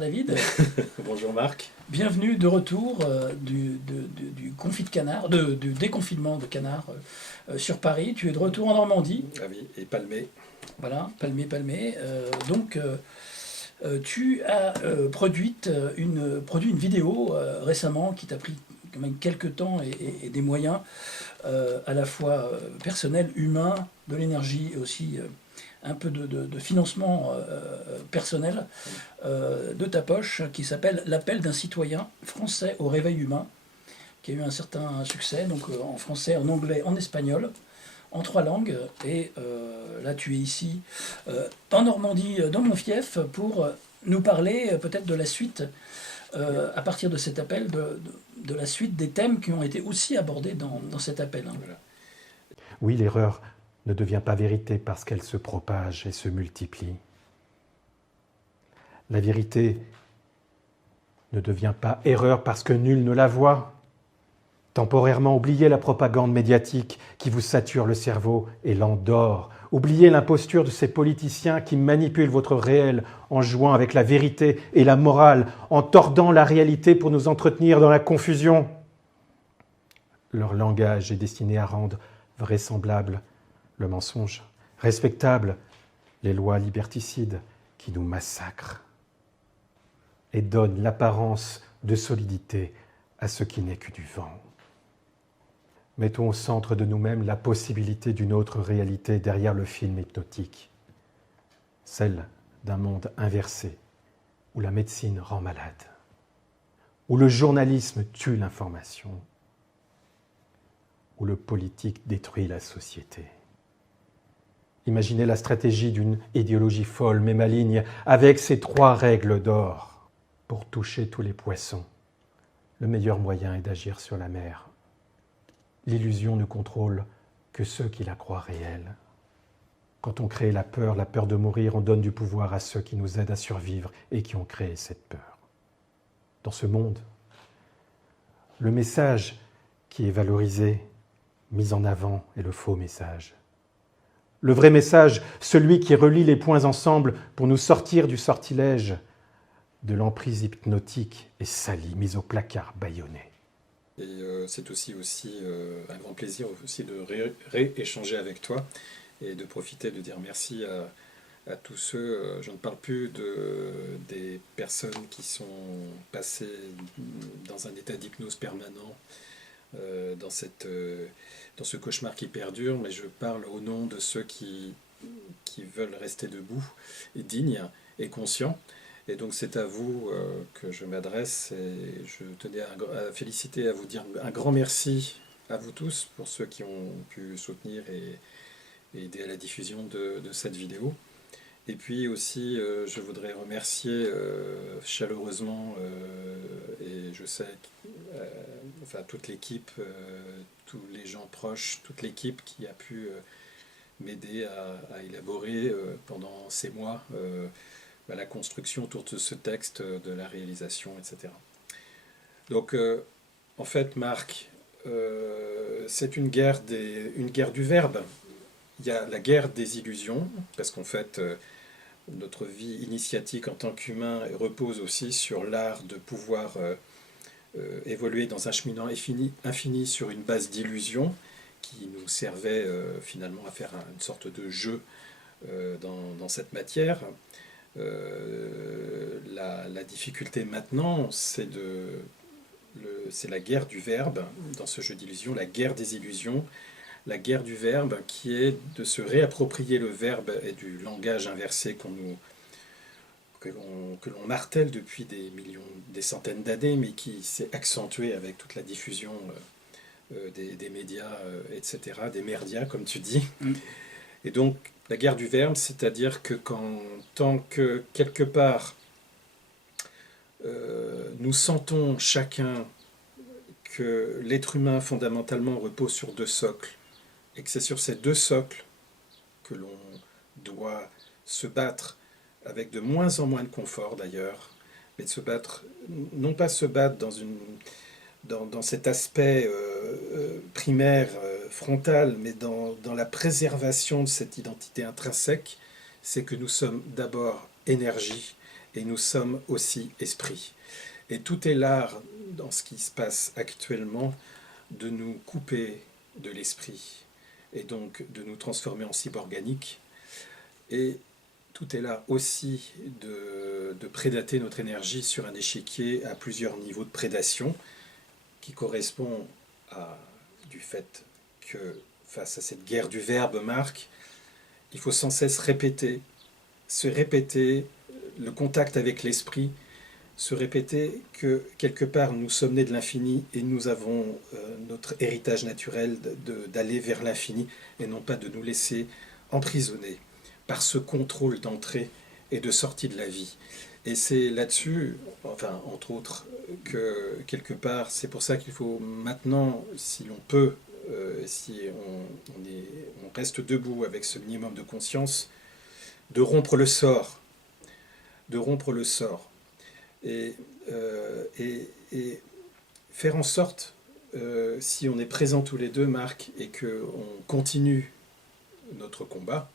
David. Bonjour Marc. Bienvenue de retour du confit de canard, du déconfinement de canard sur Paris. Tu es de retour en Normandie. Ah oui, et Palmé. Voilà, Palmé. Tu as produit une vidéo récemment qui t'a pris quand même quelques temps et des moyens à la fois personnels, humains, de l'énergie et aussi un peu de financement personnel de ta poche qui s'appelle L'appel d'un citoyen français au réveil humain, qui a eu un certain succès, donc en français, en anglais, en espagnol, en 3 langues. Et là, tu es ici en Normandie, dans mon fief, pour nous parler peut-être de la suite, à partir de cet appel, de la suite des thèmes qui ont été aussi abordés dans cet appel. Hein. Voilà. Oui, l'erreur ne devient pas vérité parce qu'elle se propage et se multiplie. La vérité ne devient pas erreur parce que nul ne la voit. Temporairement, oubliez la propagande médiatique qui vous sature le cerveau et l'endort. Oubliez l'imposture de ces politiciens qui manipulent votre réel en jouant avec la vérité et la morale, en tordant la réalité pour nous entretenir dans la confusion. Leur langage est destiné à rendre vraisemblable le mensonge, respectable les lois liberticides qui nous massacrent et donnent l'apparence de solidité à ce qui n'est que du vent. Mettons au centre de nous-mêmes la possibilité d'une autre réalité derrière le film hypnotique, celle d'un monde inversé, où la médecine rend malade, où le journalisme tue l'information, où le politique détruit la société. Imaginez la stratégie d'une idéologie folle mais maligne avec ses 3 règles d'or pour toucher tous les poissons. Le meilleur moyen est d'agir sur la mer. L'illusion ne contrôle que ceux qui la croient réelle. Quand on crée la peur de mourir, on donne du pouvoir à ceux qui nous aident à survivre et qui ont créé cette peur. Dans ce monde, le message qui est valorisé, mis en avant, est le faux message. Le vrai message, celui qui relie les points ensemble pour nous sortir du sortilège, de l'emprise hypnotique et salie, mise au placard bâillonné. Et c'est aussi un grand plaisir aussi de rééchanger avec toi et de profiter de dire merci à tous ceux, je ne parle plus des personnes qui sont passées dans un état d'hypnose permanent, dans ce cauchemar qui perdure, mais je parle au nom de ceux qui veulent rester debout et dignes et conscients. Et donc c'est à vous que je m'adresse et je tenais à féliciter, à vous dire un grand merci à vous tous pour ceux qui ont pu soutenir et aider à la diffusion de cette vidéo. Et puis aussi je voudrais remercier chaleureusement et je sais toute l'équipe, tous les gens proches, toute l'équipe qui a pu m'aider à élaborer pendant ces mois la construction autour de ce texte, de la réalisation, etc. Donc, en fait, Marc, c'est une guerre du verbe. Il y a la guerre des illusions, parce qu'en fait, notre vie initiatique en tant qu'humain repose aussi sur l'art de pouvoir évoluer dans un cheminement infini sur une base d'illusions qui nous servait finalement à faire une sorte de jeu dans cette matière. La difficulté maintenant, c'est la guerre du verbe, dans ce jeu d'illusions, la guerre des illusions, la guerre du verbe qui est de se réapproprier le verbe et du langage inversé que l'on martèle depuis des centaines d'années, mais qui s'est accentué avec toute la diffusion des médias, etc., des merdias, comme tu dis. Et donc, la guerre du verbe, c'est-à-dire que tant que, quelque part, nous sentons chacun que l'être humain, fondamentalement, repose sur 2 socles, et que c'est sur ces 2 socles que l'on doit se battre, avec de moins en moins de confort d'ailleurs, mais de se battre, non pas se battre dans cet aspect primaire, frontal, mais dans la préservation de cette identité intrinsèque, c'est que nous sommes d'abord énergie, et nous sommes aussi esprit. Et tout est l'art, dans ce qui se passe actuellement, de nous couper de l'esprit, et donc de nous transformer en cyborganique. Et tout est là aussi de prédater notre énergie sur un échiquier à plusieurs niveaux de prédation, qui correspond du fait que face à cette guerre du verbe, Marc, il faut sans cesse se répéter le contact avec l'esprit, se répéter que quelque part nous sommes nés de l'infini et nous avons notre héritage naturel d'aller vers l'infini et non pas de nous laisser emprisonner par ce contrôle d'entrée et de sortie de la vie. Et c'est là-dessus, enfin entre autres, que quelque part, c'est pour ça qu'il faut maintenant, si l'on peut, si on reste debout avec ce minimum de conscience, de rompre le sort, et faire en sorte, si on est présents tous les deux, Marc, et qu'on continue notre combat,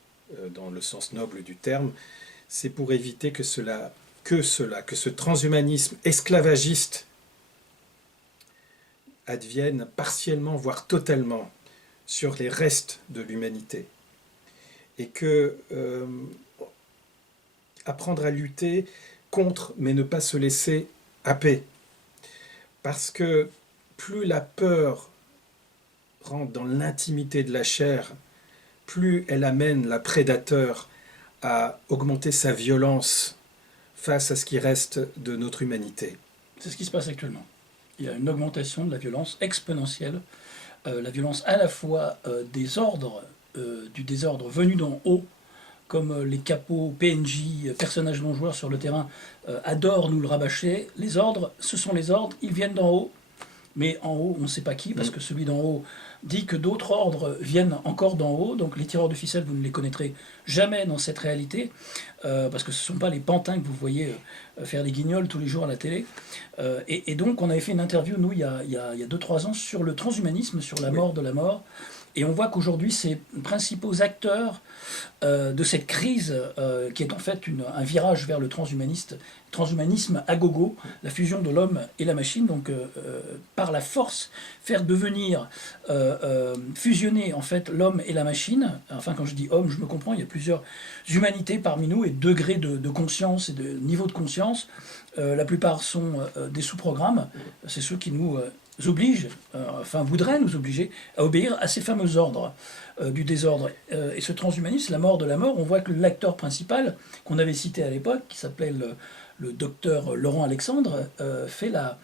dans le sens noble du terme, c'est pour éviter que ce transhumanisme esclavagiste advienne partiellement, voire totalement, sur les restes de l'humanité. Et que apprendre à lutter contre, mais ne pas se laisser happer. Parce que plus la peur rentre dans l'intimité de la chair, plus elle amène la prédateur à augmenter sa violence face à ce qui reste de notre humanité. C'est ce qui se passe actuellement. Il y a une augmentation de la violence exponentielle, la violence à la fois du désordre venu d'en haut, comme les capots, PNJ, personnages non joueurs sur le terrain, adorent nous le rabâcher. Les ordres, ce sont les ordres, ils viennent d'en haut, mais en haut, on ne sait pas qui, parce que celui d'en haut dit que d'autres ordres viennent encore d'en haut, donc les tireurs de ficelle, vous ne les connaîtrez jamais dans cette réalité, parce que ce ne sont pas les pantins que vous voyez faire des guignols tous les jours à la télé. Et donc, on avait fait une interview, nous, il y a 2-3 ans, sur le transhumanisme, sur la mort de la mort, et on voit qu'aujourd'hui, ces principaux acteurs de cette crise, qui est en fait un virage vers le transhumanisme à gogo, la fusion de l'homme et la machine, donc par la force, faire devenir, fusionner en fait l'homme et la machine. Enfin, quand je dis homme, je me comprends, il y a plusieurs humanités parmi nous et degrés de conscience et de niveau de conscience. La plupart sont des sous-programmes, c'est ceux qui nous obligent, voudraient nous obliger à obéir à ces fameux ordres du désordre. Et ce transhumanisme, la mort de la mort, on voit que l'acteur principal, qu'on avait cité à l'époque, qui s'appelait le docteur Laurent Alexandre, fait la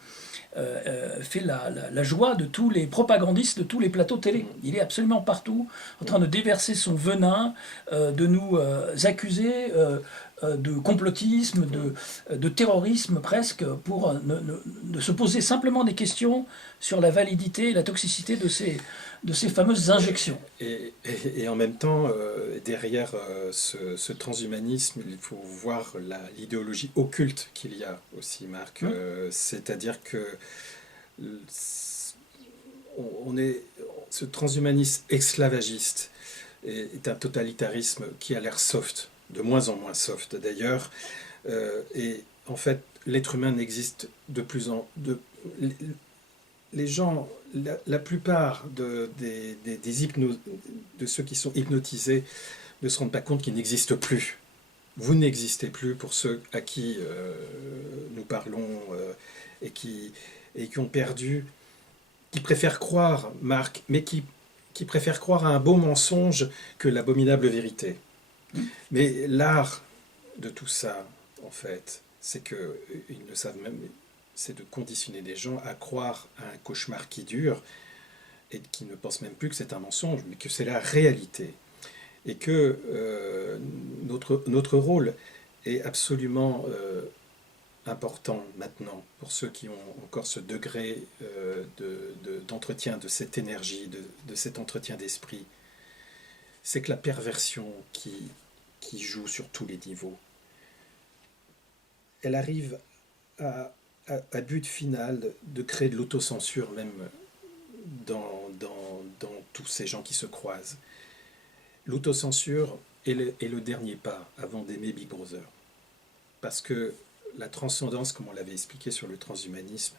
joie de tous les propagandistes de tous les plateaux télé. Il est absolument partout, en train de déverser son venin, de nous accuser de complotisme, de terrorisme presque, pour de se poser simplement des questions sur la validité et la toxicité de ces fameuses injections. Et en même temps, derrière ce transhumanisme, il faut voir l'idéologie occulte qu'il y a aussi, Marc. C'est-à-dire que ce transhumanisme esclavagiste est un totalitarisme qui a l'air soft, de moins en moins soft d'ailleurs, et en fait l'être humain n'existe de plus en... les gens, la plupart de ceux qui sont hypnotisés ne se rendent pas compte qu'ils n'existent plus. Vous n'existez plus pour ceux à qui nous parlons et qui ont perdu, qui préfèrent croire, Marc, mais qui préfèrent croire à un beau mensonge que l'abominable vérité. Mais l'art de tout ça, en fait, c'est qu'ils ne savent même... c'est de conditionner des gens à croire à un cauchemar qui dure et qui ne pensent même plus que c'est un mensonge, mais que c'est la réalité. Et que notre rôle est absolument important maintenant pour ceux qui ont encore ce degré d'entretien de cette énergie, de cet entretien d'esprit. C'est que la perversion qui joue sur tous les niveaux, elle arrive à but final de créer de l'autocensure même dans tous ces gens qui se croisent. L'autocensure est le dernier pas avant d'aimer Big Brother. parce que la transcendance, comme on l'avait expliqué sur le transhumanisme,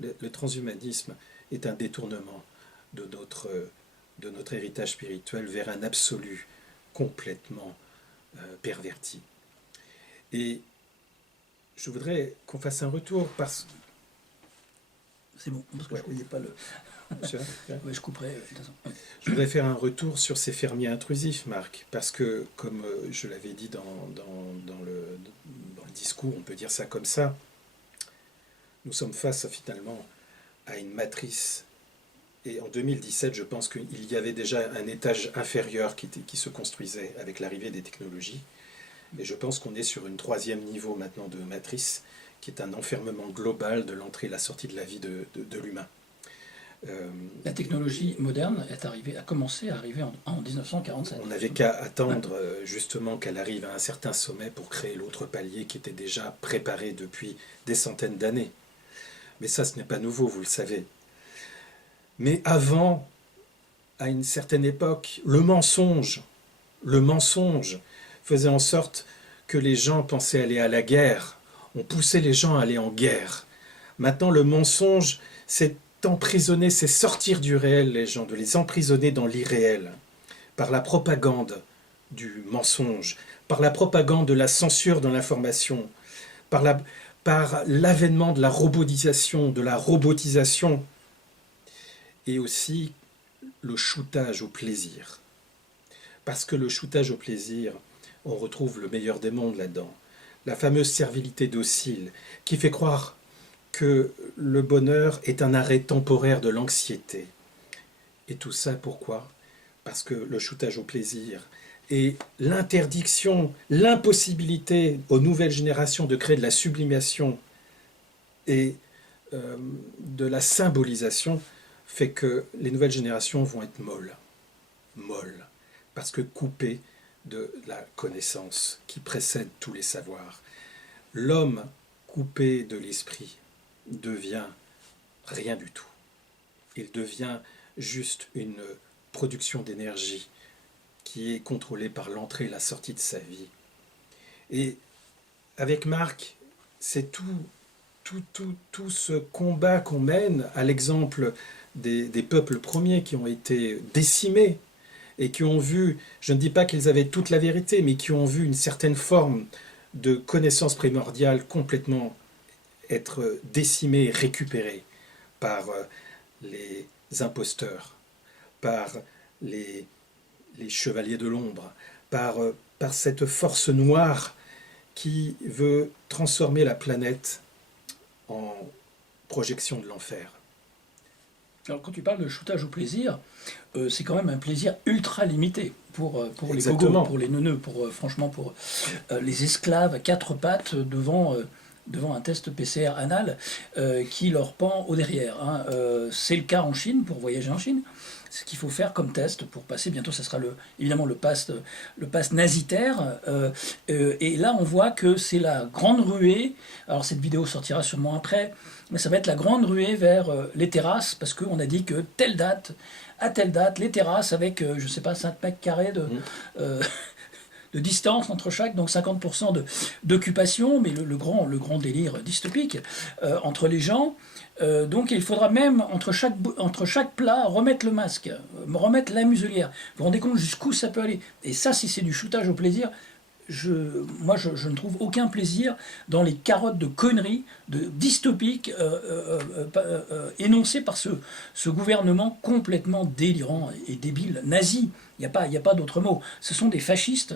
le transhumanisme est un détournement de notre héritage spirituel vers un absolu complètement perverti. Et je voudrais qu'on fasse un retour parce... C'est bon, parce que je ne voyais pas le... Ouais, je couperai. Je voudrais faire un retour sur ces fermiers intrusifs, Marc, parce que, comme je l'avais dit dans le discours, on peut dire ça comme ça, nous sommes face finalement à une matrice. Et en 2017, je pense qu'il y avait déjà un étage inférieur qui se construisait avec l'arrivée des technologies. Et je pense qu'on est sur un troisième niveau maintenant de matrice, qui est un enfermement global de l'entrée et la sortie de la vie de l'humain. La technologie moderne a commencé à arriver en 1947. On n'avait qu'à attendre justement qu'elle arrive à un certain sommet pour créer l'autre palier qui était déjà préparé depuis des centaines d'années. Mais ça, ce n'est pas nouveau, vous le savez. Mais avant, à une certaine époque, le mensonge faisait en sorte que les gens pensaient aller à la guerre. On poussait les gens à aller en guerre. Maintenant, le mensonge, c'est emprisonner, c'est sortir du réel les gens, de les emprisonner dans l'irréel, par la propagande du mensonge, par la propagande de la censure de l'information, par l'avènement de la robotisation, et aussi le shootage au plaisir. Parce que le shootage au plaisir, on retrouve le meilleur des mondes là-dedans. La fameuse servilité docile qui fait croire que le bonheur est un arrêt temporaire de l'anxiété. Et tout ça, pourquoi? Parce que le shootage au plaisir et l'interdiction, l'impossibilité aux nouvelles générations de créer de la sublimation et de la symbolisation fait que les nouvelles générations vont être molles, parce que coupées de la connaissance qui précède tous les savoirs. L'homme coupé de l'esprit devient rien du tout. Il devient juste une production d'énergie qui est contrôlée par l'entrée et la sortie de sa vie. Et avec Marc, c'est tout ce combat qu'on mène à l'exemple des peuples premiers qui ont été décimés et qui ont vu, je ne dis pas qu'ils avaient toute la vérité, mais qui ont vu une certaine forme de connaissance primordiale complètement être décimée et récupérée par les imposteurs, par les chevaliers de l'ombre, par cette force noire qui veut transformer la planète en projection de l'enfer. Alors quand tu parles de shootage au plaisir, c'est quand même un plaisir ultra limité pour les gogos, pour les neuneux, franchement pour les esclaves à quatre pattes devant un test PCR anal qui leur pend au derrière. Hein. C'est le cas en Chine, pour voyager en Chine. Ce qu'il faut faire comme test pour passer, bientôt ça sera évidemment le pass nasitaire. Et là on voit que c'est la grande ruée, alors cette vidéo sortira sûrement après, mais ça va être la grande ruée vers les terrasses, parce qu'on a dit que à telle date, les terrasses avec, je ne sais pas, 5 mètres carrés de distance entre chaque, donc 50% d'occupation, mais le grand délire dystopique entre les gens. Donc il faudra même, entre chaque plat, remettre le masque, remettre la muselière. Vous vous rendez compte jusqu'où ça peut aller? Et ça, si c'est du shootage au plaisir, moi je ne trouve aucun plaisir dans les carottes de conneries, de dystopiques énoncées par ce gouvernement complètement délirant et débile, nazi. Il n'y a pas d'autre mot. Ce sont des fascistes.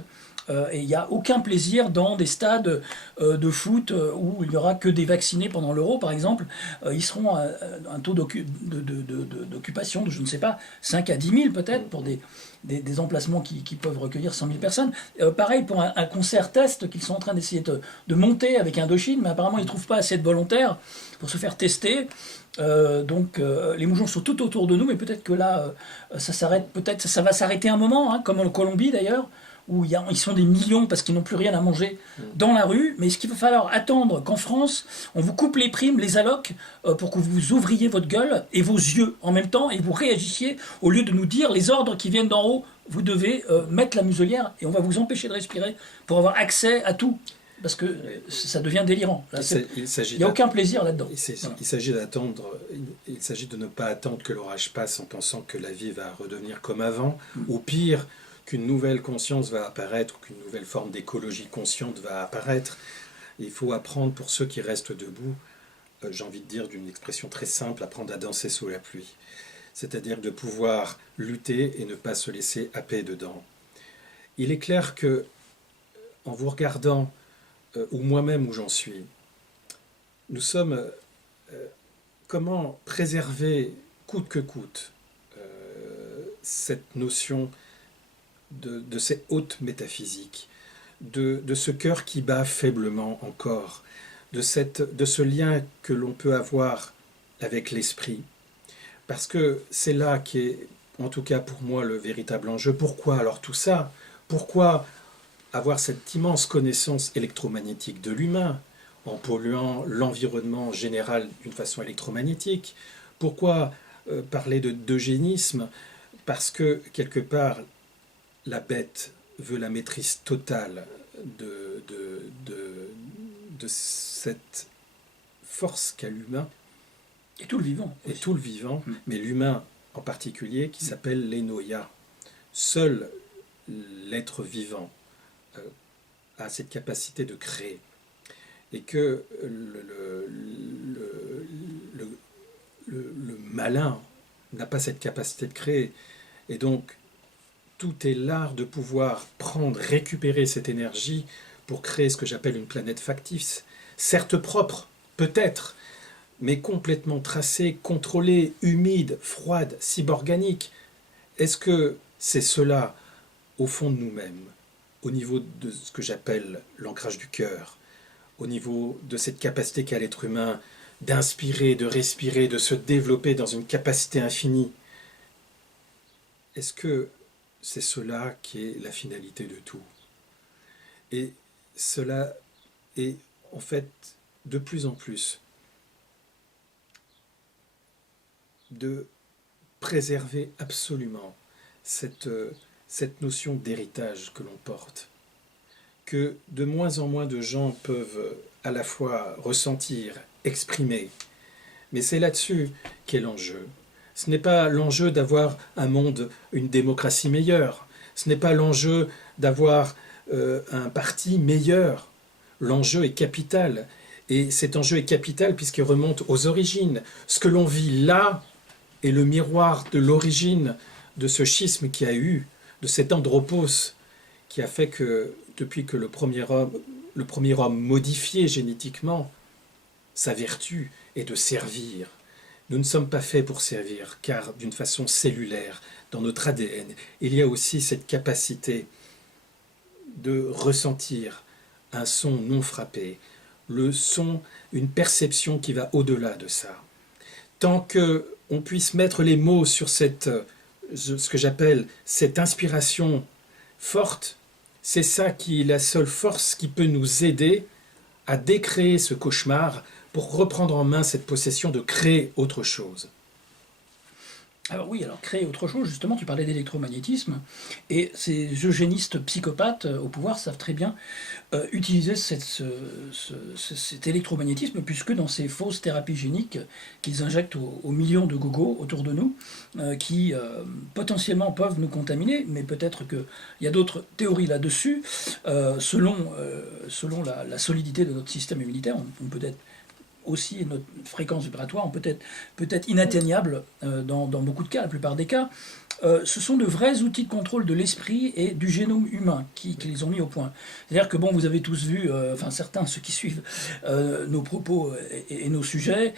Et il n'y a aucun plaisir dans des stades de foot où il n'y aura que des vaccinés pendant l'Euro, par exemple. Ils seront à un taux d'occupation de, je ne sais pas, 5 à 10 000 peut-être, pour des emplacements qui peuvent recueillir 100 000 personnes. Pareil pour un concert test qu'ils sont en train d'essayer de monter avec Indochine, mais apparemment ils ne trouvent pas assez de volontaires pour se faire tester. Donc les moujons sont tout autour de nous, mais peut-être que là, ça s'arrête, peut-être ça va s'arrêter un moment, hein, comme en Colombie d'ailleurs, où ils sont des millions parce qu'ils n'ont plus rien à manger dans la rue. Mais est-ce qu'il va falloir attendre qu'en France, on vous coupe les primes, les allocs, pour que vous ouvriez votre gueule et vos yeux en même temps, et vous réagissiez, au lieu de nous dire les ordres qui viennent d'en haut, vous devez mettre la muselière et on va vous empêcher de respirer pour avoir accès à tout. parce que ça devient délirant. Là, Il s'agit il n'y a aucun plaisir là-dedans. Voilà. Il s'agit de ne pas attendre que l'orage passe en pensant que la vie va redevenir comme avant, ou pire, qu'une nouvelle conscience va apparaître, ou qu'une nouvelle forme d'écologie consciente va apparaître. Il faut apprendre, pour ceux qui restent debout, j'ai envie de dire d'une expression très simple, apprendre à danser sous la pluie. C'est-à-dire de pouvoir lutter et ne pas se laisser happer dedans. Il est clair que, en vous regardant, ou moi-même où j'en suis, nous sommes comment préserver coûte que coûte cette notion de ces hautes métaphysiques, de ce cœur qui bat faiblement encore, de ce lien que l'on peut avoir avec l'esprit, parce que c'est là qui est, en tout cas pour moi, le véritable enjeu. Pourquoi alors tout ça? Pourquoi avoir cette immense connaissance électromagnétique de l'humain, en polluant l'environnement général d'une façon électromagnétique? Pourquoi parler d'eugénisme? Parce que, quelque part, la bête veut la maîtrise totale de cette force qu'a l'humain. Et tout le vivant. Et tout le vivant, mais l'humain en particulier, qui s'appelle l'Enoia. Seul l'être vivant a cette capacité de créer. Et que le malin n'a pas cette capacité de créer. Et donc, tout est l'art de pouvoir récupérer cette énergie pour créer ce que j'appelle une planète factice, certes propre, peut-être, mais complètement tracée, contrôlée, humide, froide, cyborganique. Est-ce que c'est cela, au fond de nous-mêmes, au niveau de ce que j'appelle l'ancrage du cœur, au niveau de cette capacité qu'a l'être humain d'inspirer, de respirer, de se développer dans une capacité infinie? Est-ce que c'est cela qui est la finalité de tout? Et cela est en fait de plus en plus de préserver absolument cette notion d'héritage que l'on porte, que de moins en moins de gens peuvent à la fois ressentir, exprimer. Mais c'est là-dessus qu'est l'enjeu. Ce n'est pas l'enjeu d'avoir un monde, une démocratie meilleure. Ce n'est pas l'enjeu d'avoir un parti meilleur. L'enjeu est capital. Et cet enjeu est capital puisqu'il remonte aux origines. Ce que l'on vit là est le miroir de l'origine de ce schisme qu'il y a eu, de cet andropos qui a fait que, depuis que le premier homme modifié génétiquement, sa vertu est de servir. Nous ne sommes pas faits pour servir, car d'une façon cellulaire, dans notre ADN, il y a aussi cette capacité de ressentir un son non frappé, le son, une perception qui va au-delà de ça. Tant qu'on puisse mettre les mots sur ce que j'appelle cette inspiration forte, c'est ça qui est la seule force qui peut nous aider à décréer ce cauchemar pour reprendre en main cette possession de créer autre chose. Alors oui, alors créer autre chose, justement, tu parlais d'électromagnétisme, et ces eugénistes psychopathes au pouvoir savent très bien utiliser cet électromagnétisme, puisque dans ces fausses thérapies géniques qu'ils injectent aux millions de gogos autour de nous, qui potentiellement peuvent nous contaminer, mais peut-être qu'il y a d'autres théories là-dessus, selon la solidité de notre système immunitaire, on peut être aussi notre fréquence vibratoire peut être inatteignable dans beaucoup de cas, la plupart des cas. Ce sont de vrais outils de contrôle de l'esprit et du génome humain qui les ont mis au point. C'est-à-dire que bon, vous avez tous vu, enfin certains, ceux qui suivent nos propos et nos sujets,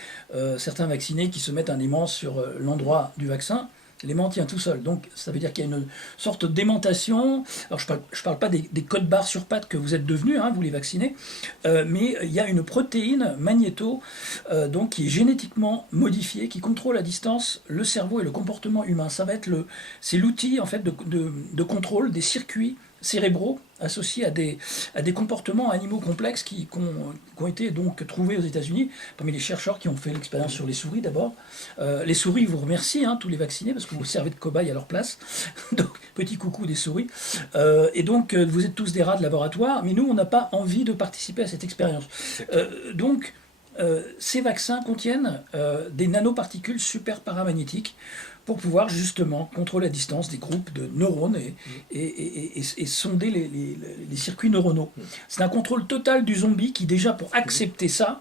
certains vaccinés qui se mettent un aimant sur l'endroit du vaccin. L'aimant tient tout seul. Donc ça veut dire qu'il y a une sorte d'aimantation. Alors je parle pas des codes barres sur pattes que vous êtes devenus, hein, vous les vaccinés, mais il y a une protéine magnéto donc qui est génétiquement modifiée, qui contrôle à distance le cerveau et le comportement humain. Ça va être c'est l'outil en fait de contrôle des circuits cérébraux associés à des comportements animaux complexes qui ont été donc trouvés aux États-Unis, parmi les chercheurs qui ont fait l'expérience sur les souris d'abord. Les souris vous remercient, tous les vaccinés, parce que vous servez de cobayes à leur place. Donc, petit coucou des souris. Et donc, vous êtes tous des rats de laboratoire, mais nous, on n'a pas envie de participer à cette expérience. Donc, ces vaccins contiennent des nanoparticules super paramagnétiques pour pouvoir justement contrôler à distance des groupes de neurones et sonder les circuits neuronaux. C'est un contrôle total du zombie qui déjà pour accepter ça,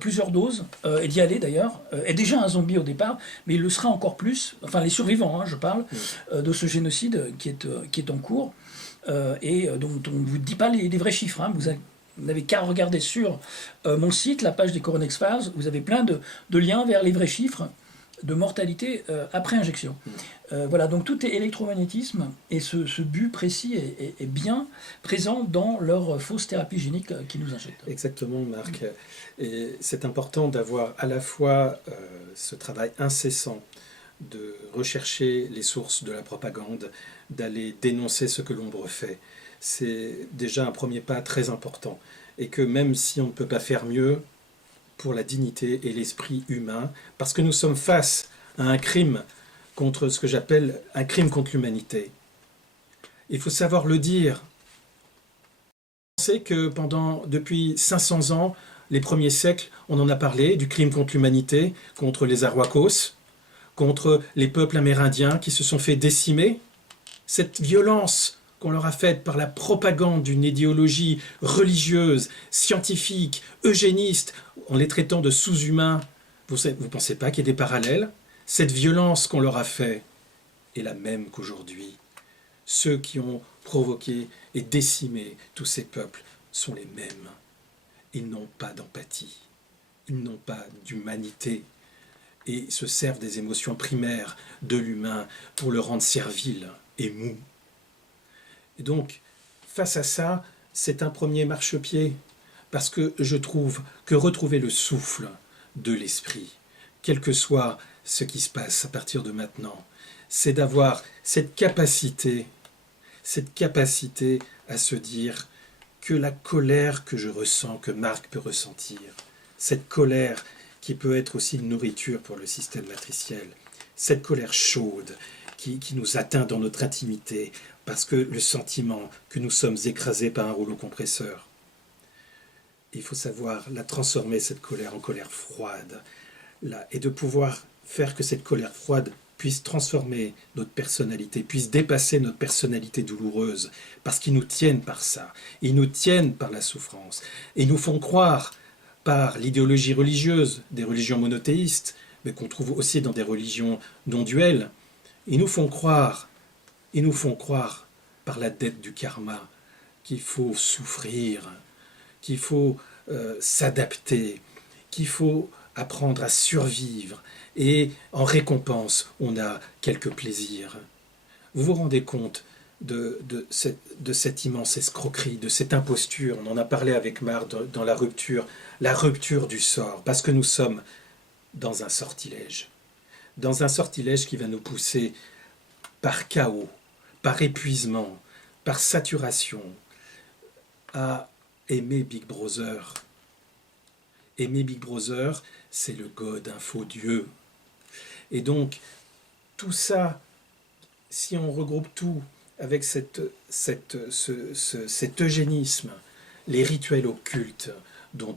plusieurs doses, et d'y aller d'ailleurs, est déjà un zombie au départ, mais il le sera encore plus, enfin les survivants, je parle, de ce génocide qui est en cours, et dont on ne vous dit pas les vrais chiffres. Vous n'avez qu'à regarder sur mon site, la page des Coronex Files, vous avez plein de liens vers les vrais chiffres de mortalité après injection. Voilà, donc tout est électromagnétisme et ce but précis est bien présent dans leur fausse thérapie génique qui nous injectent. Exactement, Marc. Et c'est important d'avoir à la fois ce travail incessant de rechercher les sources de la propagande, d'aller dénoncer ce que l'ombre fait. C'est déjà un premier pas très important. Et que même si on ne peut pas faire mieux, pour la dignité et l'esprit humain, parce que nous sommes face à un crime contre ce que j'appelle un crime contre l'humanité. Il faut savoir le dire. On sait que depuis 500 ans, les premiers siècles, on en a parlé, du crime contre l'humanité, contre les Arhuacos, contre les peuples amérindiens qui se sont fait décimer. Cette violence qu'on leur a faite par la propagande d'une idéologie religieuse, scientifique, eugéniste, en les traitant de sous-humains, vous ne pensez pas qu'il y ait des parallèles? Cette violence qu'on leur a faite est la même qu'aujourd'hui. Ceux qui ont provoqué et décimé tous ces peuples sont les mêmes. Ils n'ont pas d'empathie, ils n'ont pas d'humanité et se servent des émotions primaires de l'humain pour le rendre servile et mou. Et donc, face à ça, c'est un premier marchepied, parce que je trouve que retrouver le souffle de l'esprit, quel que soit ce qui se passe à partir de maintenant, c'est d'avoir cette capacité à se dire que la colère que je ressens, que Marc peut ressentir, cette colère qui peut être aussi une nourriture pour le système matriciel, cette colère chaude qui nous atteint dans notre intimité, parce que le sentiment que nous sommes écrasés par un rouleau compresseur, il faut savoir la transformer, cette colère, en colère froide, et de pouvoir faire que cette colère froide puisse transformer notre personnalité, puisse dépasser notre personnalité douloureuse, parce qu'ils nous tiennent par ça, ils nous tiennent par la souffrance, et ils nous font croire par l'idéologie religieuse, des religions monothéistes, mais qu'on trouve aussi dans des religions non-duelles, ils nous font croire par la dette du karma qu'il faut souffrir, qu'il faut s'adapter, qu'il faut apprendre à survivre, et en récompense, on a quelques plaisirs. Vous vous rendez compte de cette immense escroquerie, de cette imposture? On en a parlé avec Marc dans la rupture du sort, parce que nous sommes dans un sortilège qui va nous pousser par chaos, par épuisement, par saturation, à aimer Big Brother. Aimer Big Brother, c'est le God, un faux Dieu. Et donc, tout ça, si on regroupe tout avec cet eugénisme, les rituels occultes, dont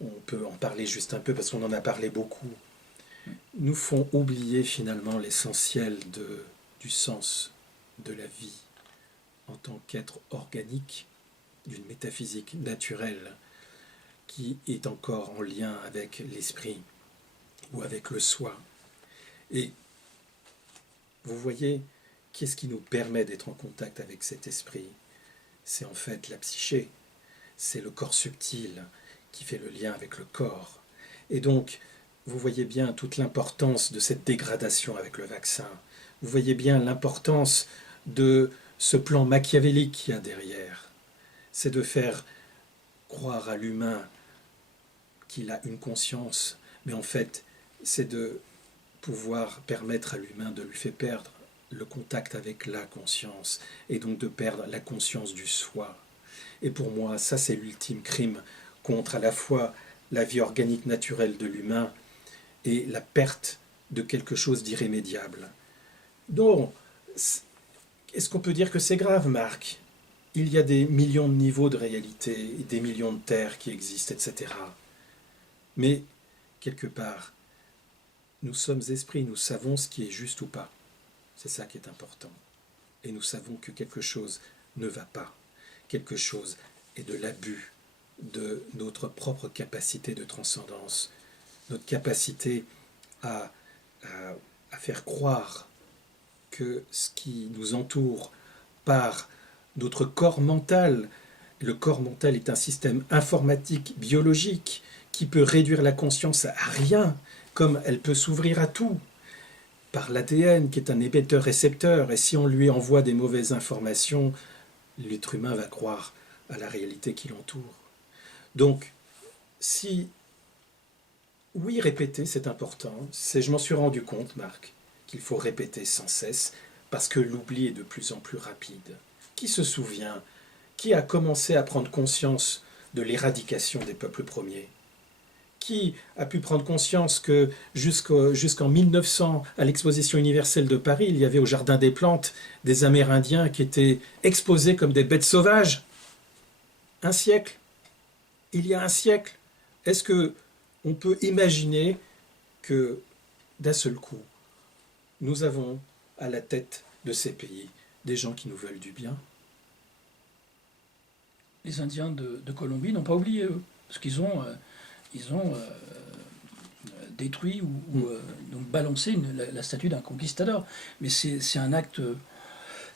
on peut en parler juste un peu parce qu'on en a parlé beaucoup, nous font oublier finalement l'essentiel du sens de la vie en tant qu'être organique, d'une métaphysique naturelle qui est encore en lien avec l'esprit ou avec le soi. Et vous voyez, qu'est-ce qui nous permet d'être en contact avec cet esprit? C'est en fait la psyché, c'est le corps subtil qui fait le lien avec le corps. Et donc, vous voyez bien toute l'importance de cette dégradation avec le vaccin. Vous voyez bien l'importance de ce plan machiavélique qu'il y a derrière. C'est de faire croire à l'humain qu'il a une conscience, mais en fait, c'est de pouvoir permettre à l'humain de lui faire perdre le contact avec la conscience, et donc de perdre la conscience du soi. Et pour moi, ça c'est l'ultime crime contre à la fois la vie organique naturelle de l'humain et la perte de quelque chose d'irrémédiable. Donc, est-ce qu'on peut dire que c'est grave, Marc? Il y a des millions de niveaux de réalité, des millions de terres qui existent, etc. Mais, quelque part, nous sommes esprits, nous savons ce qui est juste ou pas. C'est ça qui est important. Et nous savons que quelque chose ne va pas. Quelque chose est de l'abus de notre propre capacité de transcendance, notre capacité à faire croire que ce qui nous entoure par notre corps mental, le corps mental est un système informatique, biologique, qui peut réduire la conscience à rien, comme elle peut s'ouvrir à tout, par l'ADN qui est un émetteur-récepteur, et si on lui envoie des mauvaises informations, l'être humain va croire à la réalité qui l'entoure. Donc, si, oui, répéter, c'est important, je m'en suis rendu compte, Marc, qu'il faut répéter sans cesse, parce que l'oubli est de plus en plus rapide. Qui se souvient, qui a commencé à prendre conscience de l'éradication des peuples premiers? Qui a pu prendre conscience que jusqu'en 1900, à l'exposition universelle de Paris, il y avait au Jardin des Plantes des Amérindiens qui étaient exposés comme des bêtes sauvages? Un siècle. Il y a un siècle. Est-ce qu'on peut imaginer que, d'un seul coup, nous avons à la tête de ces pays des gens qui nous veulent du bien? Les Indiens de Colombie n'ont pas oublié, eux, parce qu'ils ont détruit ou donc balancé la statue d'un conquistador. Mais c'est un acte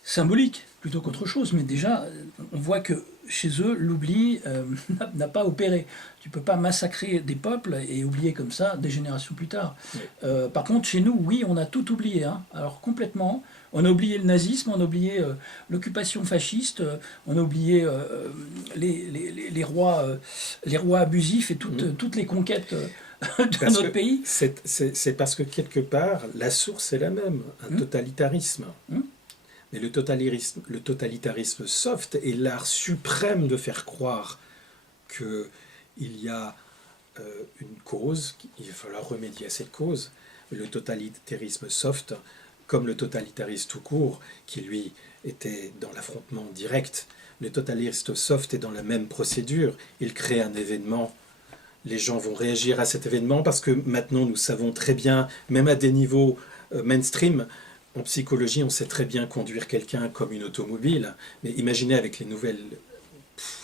symbolique plutôt qu'autre chose. Mais déjà, on voit que chez eux, l'oubli n'a pas opéré. Tu ne peux pas massacrer des peuples et oublier comme ça des générations plus tard. Oui. Par contre, chez nous, oui, on a tout oublié. Hein. Alors complètement. On a oublié le nazisme, on a oublié l'occupation fasciste, on a oublié les rois abusifs et toutes les conquêtes de notre pays. C'est parce que quelque part, la source est la même, un totalitarisme. Mais le totalitarisme soft est l'art suprême de faire croire qu'il y a une cause, il va falloir remédier à cette cause. Le totalitarisme soft, comme le totalitarisme tout court, qui lui était dans l'affrontement direct, le totalitarisme soft est dans la même procédure. Il crée un événement, les gens vont réagir à cet événement parce que maintenant nous savons très bien, même à des niveaux mainstream, en psychologie, on sait très bien conduire quelqu'un comme une automobile, mais imaginez avec les nouvelles,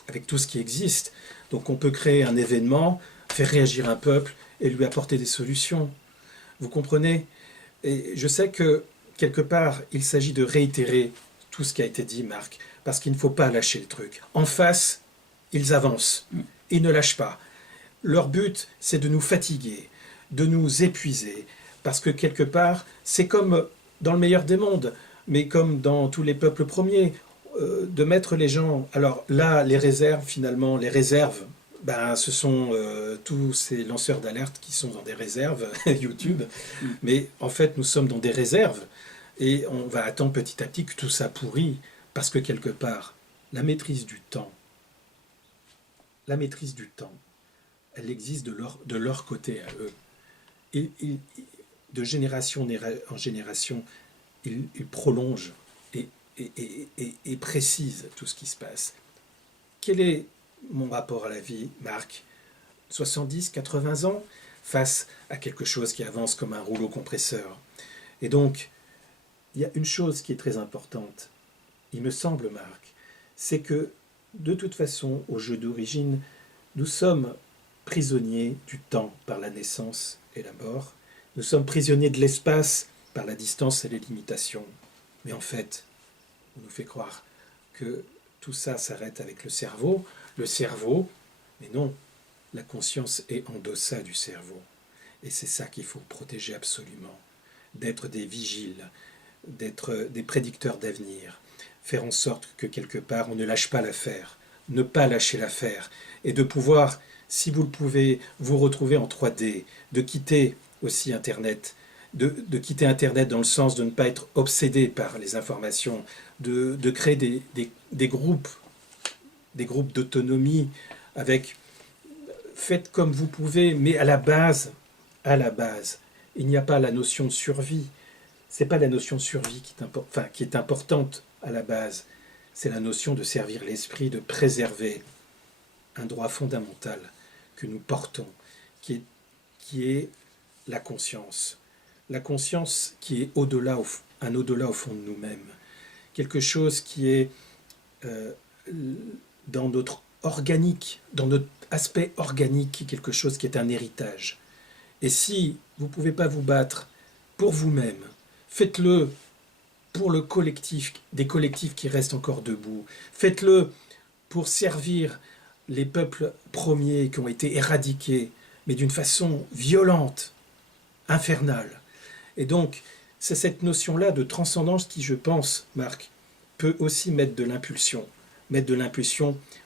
avec tout ce qui existe. Donc on peut créer un événement, faire réagir un peuple et lui apporter des solutions. Vous comprenez? Et je sais que, quelque part, il s'agit de réitérer tout ce qui a été dit, Marc, parce qu'il ne faut pas lâcher le truc. En face, ils avancent, ils ne lâchent pas. Leur but, c'est de nous fatiguer, de nous épuiser, parce que, quelque part, c'est comme dans le meilleur des mondes, mais comme dans tous les peuples premiers, de mettre les gens... Alors là, les réserves, finalement, les réserves, ce sont tous ces lanceurs d'alerte qui sont dans des réserves YouTube, mais en fait nous sommes dans des réserves et on va attendre petit à petit que tout ça pourrit, parce que quelque part la maîtrise du temps, elle existe de leur côté à eux, et de génération en génération ils prolongent et précisent tout ce qui se passe. Quel est mon rapport à la vie, Marc? 70, 80 ans, face à quelque chose qui avance comme un rouleau compresseur. Et donc, il y a une chose qui est très importante, il me semble, Marc, c'est que, de toute façon, au jeu d'origine, nous sommes prisonniers du temps par la naissance et la mort, nous sommes prisonniers de l'espace par la distance et les limitations. Mais en fait, on nous fait croire que tout ça s'arrête avec le cerveau, mais non, la conscience est en deçà du cerveau. Et c'est ça qu'il faut protéger absolument. D'être des vigiles, d'être des prédicteurs d'avenir, faire en sorte que quelque part on ne lâche pas l'affaire, ne pas lâcher l'affaire, et de pouvoir, si vous le pouvez, vous retrouver en 3D, de quitter aussi Internet, de quitter Internet dans le sens de ne pas être obsédé par les informations, de créer des groupes d'autonomie avec faites comme vous pouvez, mais à la base, il n'y a pas la notion de survie. C'est pas la notion de survie qui est importante à la base. C'est la notion de servir l'esprit, de préserver un droit fondamental que nous portons, qui est la conscience. La conscience qui est un au-delà au fond de nous-mêmes. Quelque chose qui est dans notre organique, dans notre aspect organique, quelque chose qui est un héritage. Et si vous ne pouvez pas vous battre pour vous-même, faites-le pour le collectif, des collectifs qui restent encore debout. Faites-le pour servir les peuples premiers qui ont été éradiqués, mais d'une façon violente, infernale. Et donc, c'est cette notion-là de transcendance qui, je pense, Marc, peut aussi mettre de l'impulsion.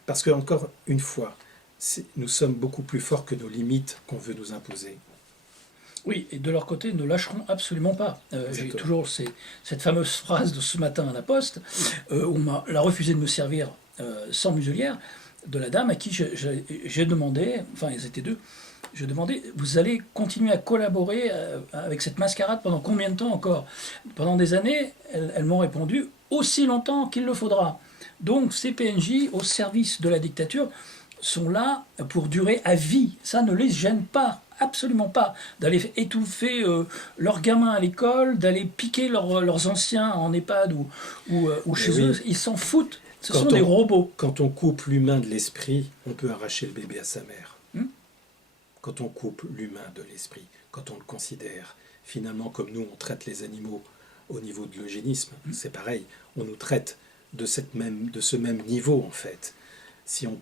Parce que, encore une fois, nous sommes beaucoup plus forts que nos limites qu'on veut nous imposer. Oui, et de leur côté, ne lâcheront absolument pas. J'ai toujours cette fameuse phrase de ce matin à la Poste, où on a refusé de me servir sans muselière, de la dame à qui j'ai demandé, enfin ils étaient deux, je demandais, vous allez continuer à collaborer avec cette mascarade pendant combien de temps encore? Pendant des années, elles m'ont répondu, aussi longtemps qu'il le faudra. Donc ces PNJ, au service de la dictature, sont là pour durer à vie. Ça ne les gêne pas, absolument pas. D'aller étouffer leurs gamins à l'école, d'aller piquer leurs anciens en EHPAD ou chez eux, ils s'en foutent. Ce sont des robots. Quand on coupe l'humain de l'esprit, on peut arracher le bébé à sa mère. Quand on coupe l'humain de l'esprit, quand on le considère, finalement, comme nous, on traite les animaux au niveau de l'eugénisme, c'est pareil. On nous traite de ce même niveau, en fait. Si on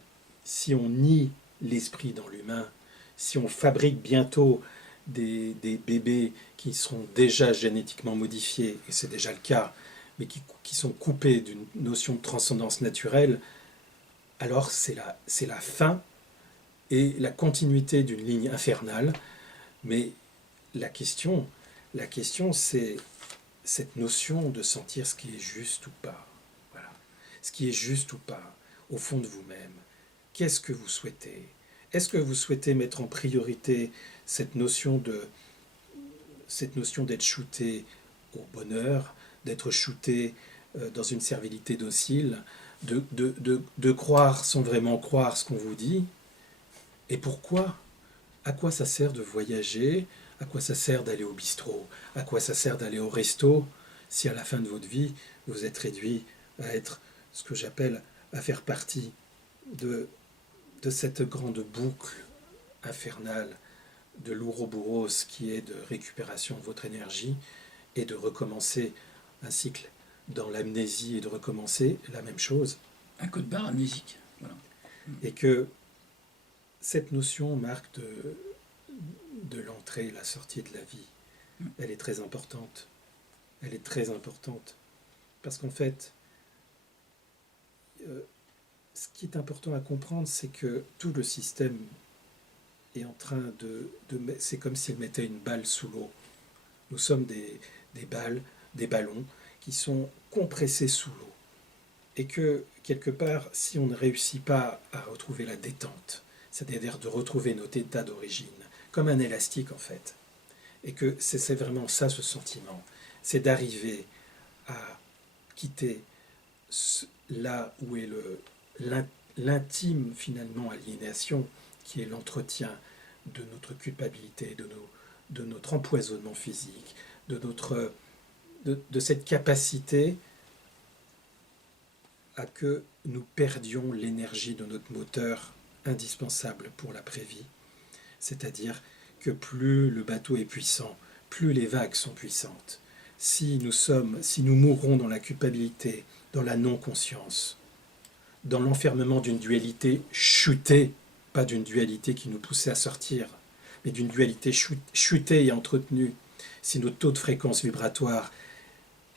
nie l'esprit dans l'humain, si on fabrique bientôt des bébés qui seront déjà génétiquement modifiés, et c'est déjà le cas, mais qui sont coupés d'une notion de transcendance naturelle, alors c'est la fin et la continuité d'une ligne infernale. Mais la question, c'est cette notion de sentir ce qui est juste ou pas. Voilà. Ce qui est juste ou pas, au fond de vous-même. Qu'est-ce que vous souhaitez? Est-ce que vous souhaitez mettre en priorité cette notion d'être shooté au bonheur, d'être shooté dans une servilité docile, de croire sans vraiment croire ce qu'on vous dit? Et pourquoi? À quoi ça sert de voyager? À quoi ça sert d'aller au bistrot? À quoi ça sert d'aller au resto si à la fin de votre vie, vous êtes réduit à être ce que j'appelle à faire partie de cette grande boucle infernale de l'ouroboros qui est de récupération de votre énergie et de recommencer un cycle dans l'amnésie et de recommencer la même chose. Un code barre amnésique. Voilà. Et que cette notion, Marc, de l'entrée et la sortie de la vie, elle est très importante. Elle est très importante. Parce qu'en fait, ce qui est important à comprendre, c'est que tout le système est en train c'est comme s'il mettait une balle sous l'eau. Nous sommes des ballons qui sont compressés sous l'eau. Et que, quelque part, si on ne réussit pas à retrouver la détente, c'est-à-dire de retrouver notre état d'origine, comme un élastique en fait, et que c'est vraiment ça ce sentiment, c'est d'arriver à quitter là où est l'intime finalement aliénation, qui est l'entretien de notre culpabilité, de notre empoisonnement physique, de cette capacité à que nous perdions l'énergie de notre moteur indispensable pour l'après-vie. C'est-à-dire que plus le bateau est puissant, plus les vagues sont puissantes. Si nous mourrons dans la culpabilité, dans la non-conscience, dans l'enfermement d'une dualité chutée, pas d'une dualité qui nous poussait à sortir, mais d'une dualité chutée et entretenue, si notre taux de fréquence vibratoire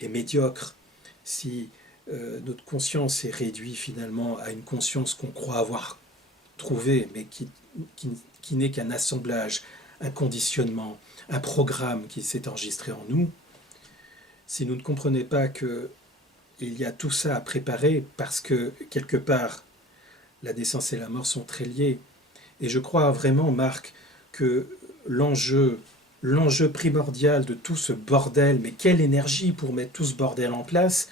est médiocre, si notre conscience est réduite finalement à une conscience qu'on croit avoir trouvée, mais qui n'est qu'un assemblage un conditionnement, un programme qui s'est enregistré en nous, si nous ne comprenons pas qu'il y a tout ça à préparer, parce que quelque part, la naissance et la mort sont très liées. Et je crois vraiment, Marc, que l'enjeu primordial de tout ce bordel, mais quelle énergie pour mettre tout ce bordel en place,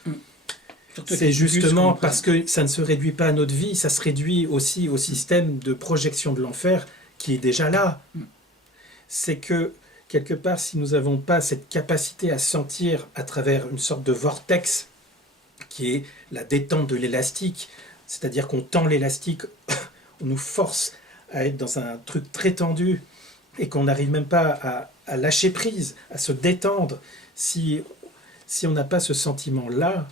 c'est justement parce que ça ne se réduit pas à notre vie, ça se réduit aussi au système de projection de l'enfer qui est déjà là. C'est que, quelque part, si nous n'avons pas cette capacité à sentir à travers une sorte de vortex qui est la détente de l'élastique, c'est-à-dire qu'on tend l'élastique, on nous force à être dans un truc très tendu et qu'on n'arrive même pas à lâcher prise, à se détendre, si on n'a pas ce sentiment-là,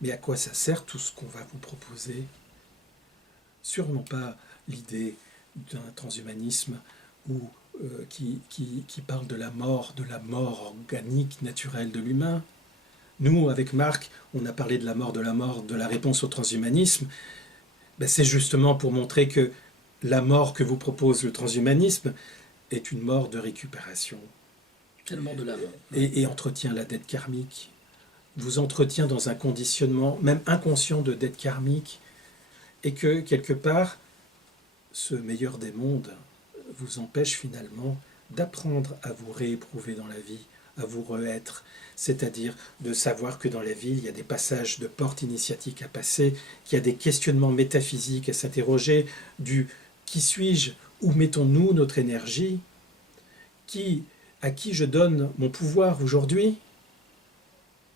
mais à quoi ça sert tout ce qu'on va vous proposer? Sûrement pas l'idée d'un transhumanisme qui parle de la mort organique, naturelle de l'humain. Nous, avec Marc, on a parlé de la mort, de la réponse au transhumanisme. Ben, c'est justement pour montrer que la mort que vous propose le transhumanisme est une mort de récupération. C'est le mort de l'âme. Et entretient la dette karmique. Vous entretient dans un conditionnement, même inconscient, de dette karmique, et que, quelque part, ce meilleur des mondes vous empêche finalement d'apprendre à vous rééprouver dans la vie, à vous re-être, c'est-à-dire de savoir que dans la vie, il y a des passages de portes initiatiques à passer, qu'il y a des questionnements métaphysiques à s'interroger, du « qui suis-je ? Où mettons-nous notre énergie ? À qui je donne mon pouvoir aujourd'hui ?»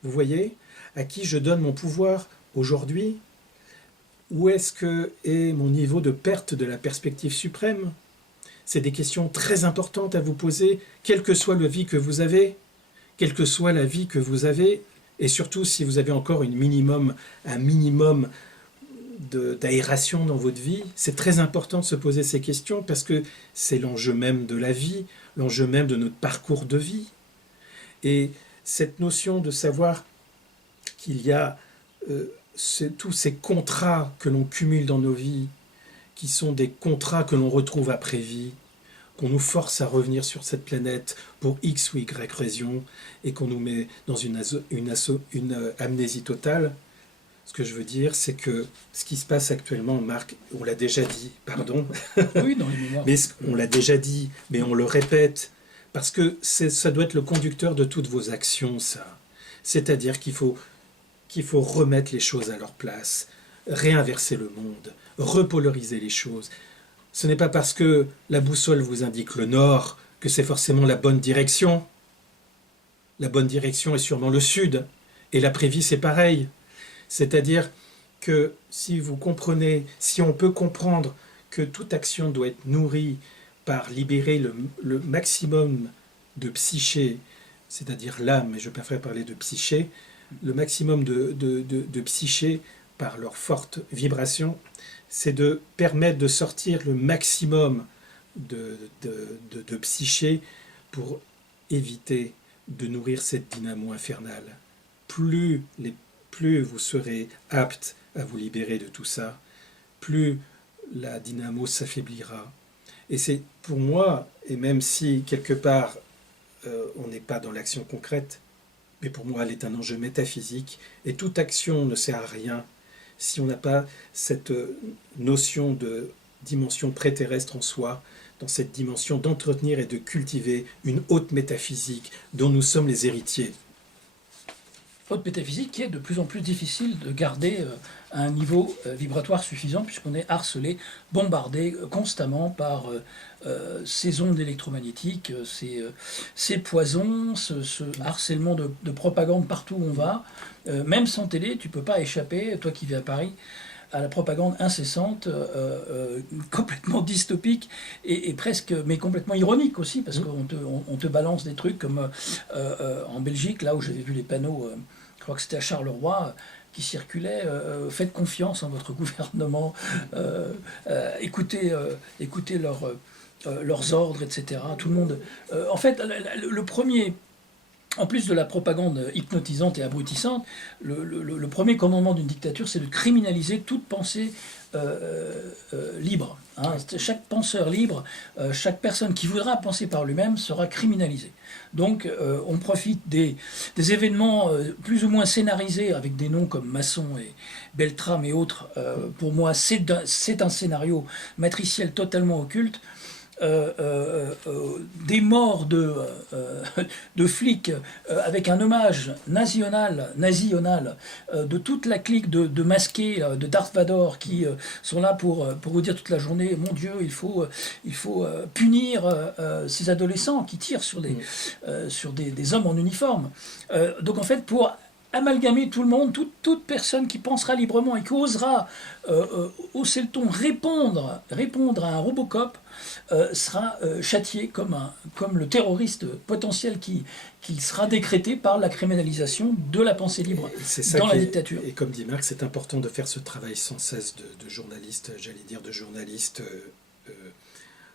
Vous voyez ? À qui je donne mon pouvoir aujourd'hui ? Où est-ce que est mon niveau de perte de la perspective suprême ? C'est des questions très importantes à vous poser, quelle que soit la vie que vous avez, quelle que soit la vie que vous avez, et surtout si vous avez encore un minimum d'aération dans votre vie, c'est très important de se poser ces questions parce que c'est l'enjeu même de la vie, l'enjeu même de notre parcours de vie. Et cette notion de savoir qu'il y a tous ces contrats que l'on cumule dans nos vies, qui sont des contrats que l'on retrouve après vie, qu'on nous force à revenir sur cette planète pour X ou Y raison, et qu'on nous met dans une amnésie totale. Ce que je veux dire, c'est que ce qui se passe actuellement, Marc, on l'a déjà dit, pardon, oui, dans les mémoires. Mais on l'a déjà dit, mais on le répète, parce que ça doit être le conducteur de toutes vos actions, ça. C'est-à-dire qu'il faut remettre les choses à leur place, réinverser le monde, repolariser les choses. Ce n'est pas parce que la boussole vous indique le nord que c'est forcément la bonne direction. La bonne direction est sûrement le sud, et l'après-vie c'est pareil. C'est-à-dire que si vous comprenez, si on peut comprendre que toute action doit être nourrie par libérer le maximum de psyché, c'est-à-dire l'âme, mais je préfère parler de psyché, le maximum de psyché par leur forte vibration, c'est de permettre de sortir le maximum de psyché pour éviter de nourrir cette dynamo infernale. Plus vous serez apte à vous libérer de tout ça, plus la dynamo s'affaiblira. Et c'est pour moi, et même si quelque part on n'est pas dans l'action concrète, mais pour moi elle est un enjeu métaphysique, et toute action ne sert à rien si on n'a pas cette notion de dimension préterrestre en soi, dans cette dimension d'entretenir et de cultiver une haute métaphysique dont nous sommes les héritiers. Haute métaphysique qui est de plus en plus difficile de garder à un niveau vibratoire suffisant puisqu'on est harcelé, bombardé constamment par ces ondes électromagnétiques, ces poisons, ce harcèlement de propagande partout où on va. Même sans télé, tu ne peux pas échapper, toi qui vis à Paris, à la propagande incessante, complètement dystopique et presque, mais complètement ironique aussi, parce qu'on te balance des trucs comme en Belgique, là où j'avais vu les panneaux, je crois que c'était à Charleroi, qui circulaient, faites confiance en votre gouvernement, écoutez leurs ordres, etc. Tout le monde. En fait, le premier. En plus de la propagande hypnotisante et abrutissante, le premier commandement d'une dictature, c'est de criminaliser toute pensée libre. hein. Chaque penseur libre, chaque personne qui voudra penser par lui-même sera criminalisée. Donc on profite des événements plus ou moins scénarisés avec des noms comme Masson et Beltrame et autres. Pour moi, c'est un scénario matriciel totalement occulte. Des morts de flics avec un hommage national de toute la clique de masqués de Darth Vader qui sont là pour vous dire toute la journée, mon Dieu, il faut punir ces adolescents qui tirent sur des hommes en uniforme. Donc en fait, pour amalgamer tout le monde, toute personne qui pensera librement et qui osera hausser le ton, répondre à un Robocop, sera châtié comme le terroriste potentiel qui sera décrété par la criminalisation de la pensée libre dans la dictature. Et comme dit Marc, c'est important de faire ce travail sans cesse de journaliste, j'allais dire de journaliste,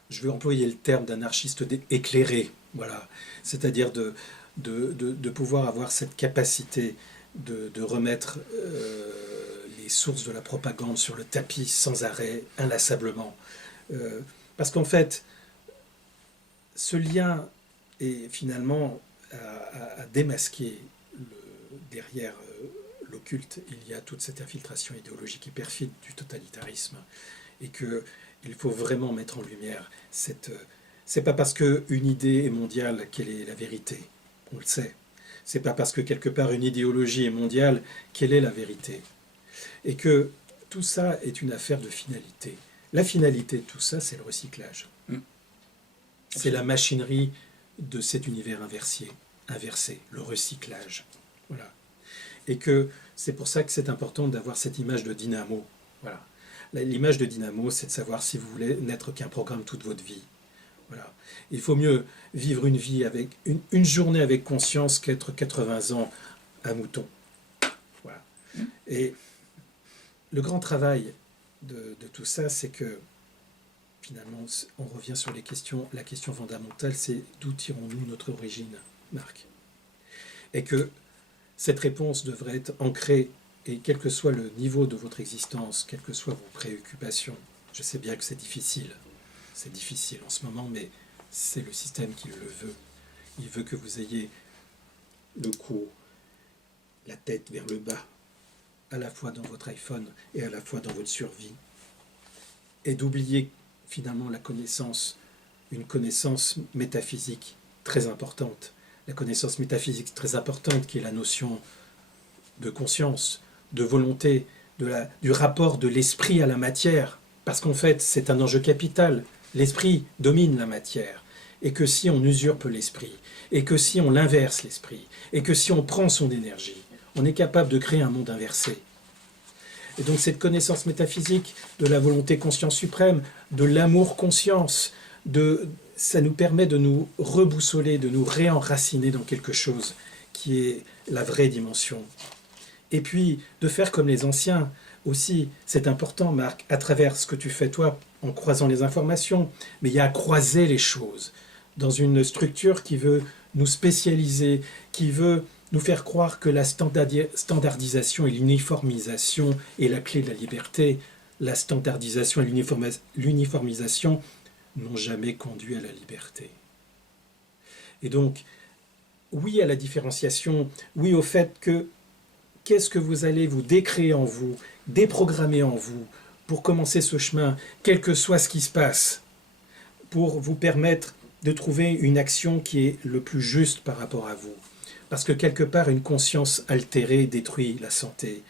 je veux employer le terme d'anarchiste éclairé, voilà, c'est-à-dire de pouvoir avoir cette capacité de remettre les sources de la propagande sur le tapis sans arrêt, inlassablement. Parce qu'en fait, ce lien est finalement à démasquer derrière l'occulte. Il y a toute cette infiltration idéologique et perfide du totalitarisme. Et qu'il faut vraiment mettre en lumière cette... C'est pas parce qu'une idée est mondiale qu'elle est la vérité. On le sait. C'est pas parce que quelque part une idéologie est mondiale qu'elle est la vérité. Et que tout ça est une affaire de finalité. La finalité de tout ça, c'est le recyclage. C'est la machinerie de cet univers inversé, le recyclage. Voilà. Et que c'est pour ça que c'est important d'avoir cette image de dynamo. Voilà. L'image de dynamo, c'est de savoir si vous voulez n'être qu'un programme toute votre vie. Voilà. Il faut mieux vivre une vie avec une journée avec conscience qu'être 80 ans à mouton. Voilà. Et le grand travail de tout ça, c'est que finalement, on revient sur la question fondamentale, c'est d'où tirons-nous notre origine, Marc? Et que cette réponse devrait être ancrée, et quel que soit le niveau de votre existence, quelles que soient vos préoccupations, je sais bien que c'est difficile en ce moment, mais c'est le système qui le veut. Il veut que vous ayez le cou, la tête vers le bas, à la fois dans votre iPhone et à la fois dans votre survie, et d'oublier finalement la connaissance, une connaissance métaphysique très importante. La connaissance métaphysique très importante qui est la notion de conscience, de volonté, du rapport de l'esprit à la matière, parce qu'en fait c'est un enjeu capital. L'esprit domine la matière, et que si on usurpe l'esprit, et que si on l'inverse l'esprit, et que si on prend son énergie, on est capable de créer un monde inversé. Et donc cette connaissance métaphysique de la volonté conscience suprême, de l'amour-conscience, ça nous permet de nous reboussoler, de nous réenraciner dans quelque chose qui est la vraie dimension. Et puis de faire comme les anciens aussi, c'est important Marc, à travers ce que tu fais toi, en croisant les informations, mais il y a à croiser les choses dans une structure qui veut nous spécialiser, qui veut nous faire croire que la standardisation et l'uniformisation est la clé de la liberté. La standardisation et l'uniformisation n'ont jamais conduit à la liberté. Et donc, oui à la différenciation, oui au fait que qu'est-ce que vous allez vous décréer en vous, déprogrammer en vous, pour commencer ce chemin, quel que soit ce qui se passe, pour vous permettre de trouver une action qui est le plus juste par rapport à vous. Parce que quelque part, une conscience altérée détruit la santé.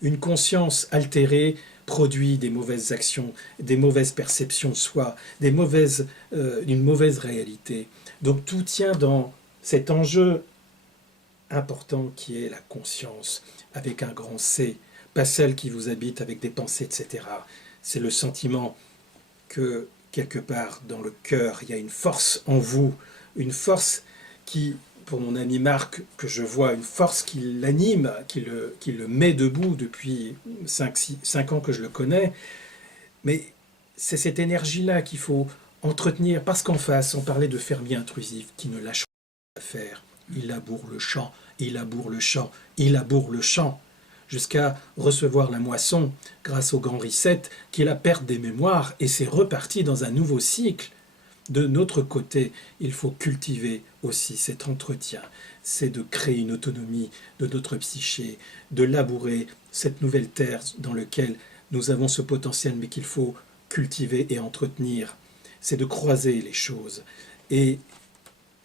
Une conscience altérée produit des mauvaises actions, des mauvaises perceptions de soi, une mauvaise réalité. Donc tout tient dans cet enjeu important qui est la conscience, avec un grand C, pas celle qui vous habite avec des pensées, etc. C'est le sentiment que, quelque part, dans le cœur, il y a une force en vous, une force qui, pour mon ami Marc, que je vois, une force qui l'anime, qui le met debout depuis 5 ans que je le connais. Mais c'est cette énergie-là qu'il faut entretenir, parce qu'en face, on parlait de fermier intrusif qui ne lâche pas l'affaire. Il laboure le champ, il laboure le champ, il laboure le champ. jusqu'à recevoir la moisson grâce au grand reset, qui est la perte des mémoires, et c'est reparti dans un nouveau cycle. De notre côté, il faut cultiver aussi cet entretien, c'est de créer une autonomie de notre psyché, de labourer cette nouvelle terre dans laquelle nous avons ce potentiel, mais qu'il faut cultiver et entretenir. C'est de croiser les choses. Et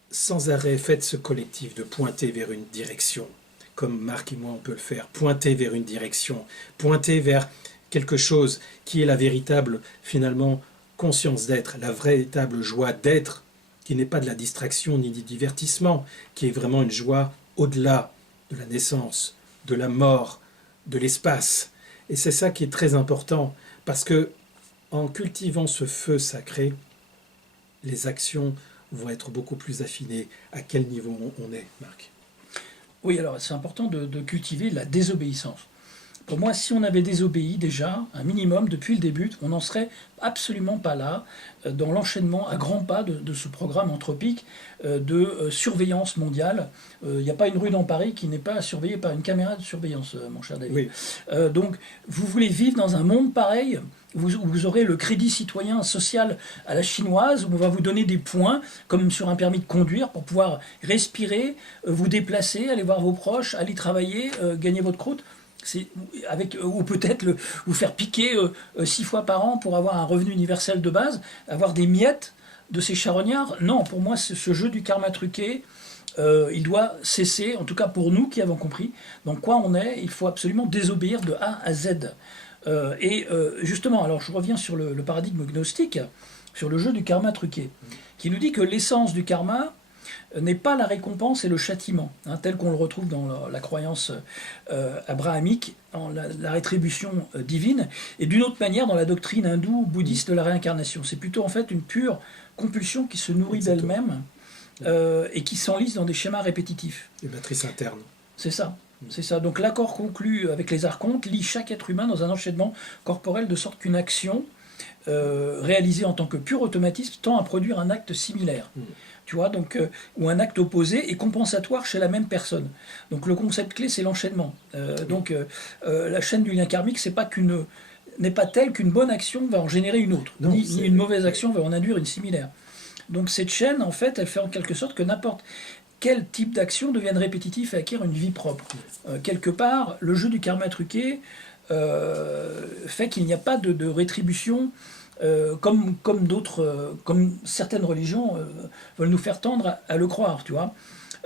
sans arrêt, faites ce collectif de pointer vers une direction, comme Marc et moi on peut le faire, pointer vers une direction, pointer vers quelque chose qui est la véritable, finalement, conscience d'être, la véritable joie d'être, qui n'est pas de la distraction ni du divertissement, qui est vraiment une joie au-delà de la naissance, de la mort, de l'espace. Et c'est ça qui est très important, parce que en cultivant ce feu sacré, les actions vont être beaucoup plus affinées. À quel niveau on est, Marc? Oui, alors c'est important de cultiver la désobéissance. Pour moi, si on avait désobéi déjà, un minimum, depuis le début, on n'en serait absolument pas là, dans l'enchaînement à grands pas de ce programme anthropique de surveillance mondiale. Il n'y a pas une rue dans Paris qui n'est pas surveillée par une caméra de surveillance, mon cher David. Oui. Donc, vous voulez vivre dans un monde pareil, où vous aurez le crédit citoyen social à la chinoise, où on va vous donner des points, comme sur un permis de conduire, pour pouvoir respirer, vous déplacer, aller voir vos proches, aller travailler, gagner votre croûte. Ou peut-être vous faire piquer 6 fois par an pour avoir un revenu universel de base, avoir des miettes de ces charognards. Non, pour moi, ce jeu du karma truqué, il doit cesser, en tout cas pour nous qui avons compris dans quoi on est. Il faut absolument désobéir de A à Z. Justement, alors je reviens sur le paradigme gnostique, sur le jeu du karma truqué, qui nous dit que l'essence du karma n'est pas la récompense et le châtiment, tel qu'on le retrouve dans la croyance abrahamique, en la rétribution divine, et d'une autre manière dans la doctrine hindoue bouddhiste de la réincarnation. C'est plutôt en fait une pure compulsion qui se nourrit d'elle-même et qui s'enlise dans des schémas répétitifs. Une matrice interne. C'est ça. C'est ça. Donc l'accord conclu avec les archontes lie chaque être humain dans un enchaînement corporel de sorte qu'une action réalisée en tant que pur automatisme tend à produire un acte similaire. Tu vois, donc, ou un acte opposé et compensatoire chez la même personne. Donc le concept clé, c'est l'enchaînement. La chaîne du lien karmique, n'est pas telle qu'une bonne action va en générer une autre, Non, ni une mauvaise action va en induire une similaire. Donc cette chaîne, en fait, elle fait en quelque sorte que n'importe quel type d'action devienne répétitif et acquiert une vie propre. Quelque part, le jeu du karma truqué fait qu'il n'y a pas de rétribution comme d'autres, comme certaines religions veulent nous faire tendre à le croire, tu vois.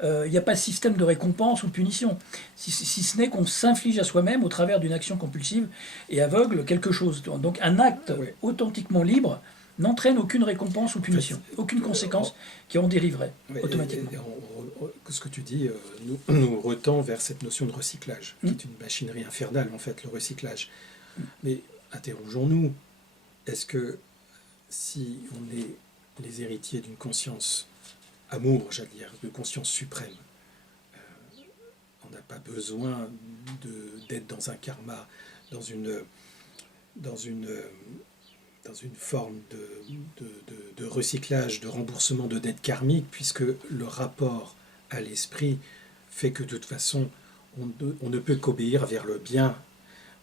Il n'y a pas de système de récompense ou de punition, si ce n'est qu'on s'inflige à soi-même au travers d'une action compulsive et aveugle quelque chose. Donc un acte authentiquement libre n'entraîne aucune récompense ou punition, aucune conséquence qui en dériverait automatiquement. Ce que tu dis nous retend vers cette notion de recyclage, qui est une machinerie infernale en fait, le recyclage. Mais interrogeons-nous, est-ce que si on est les héritiers d'une conscience amour, j'allais dire, de conscience suprême, on n'a pas besoin d'être dans un karma, dans une forme de recyclage, de remboursement de dettes karmiques, puisque le rapport à l'esprit fait que de toute façon, on ne peut qu'obéir vers le bien.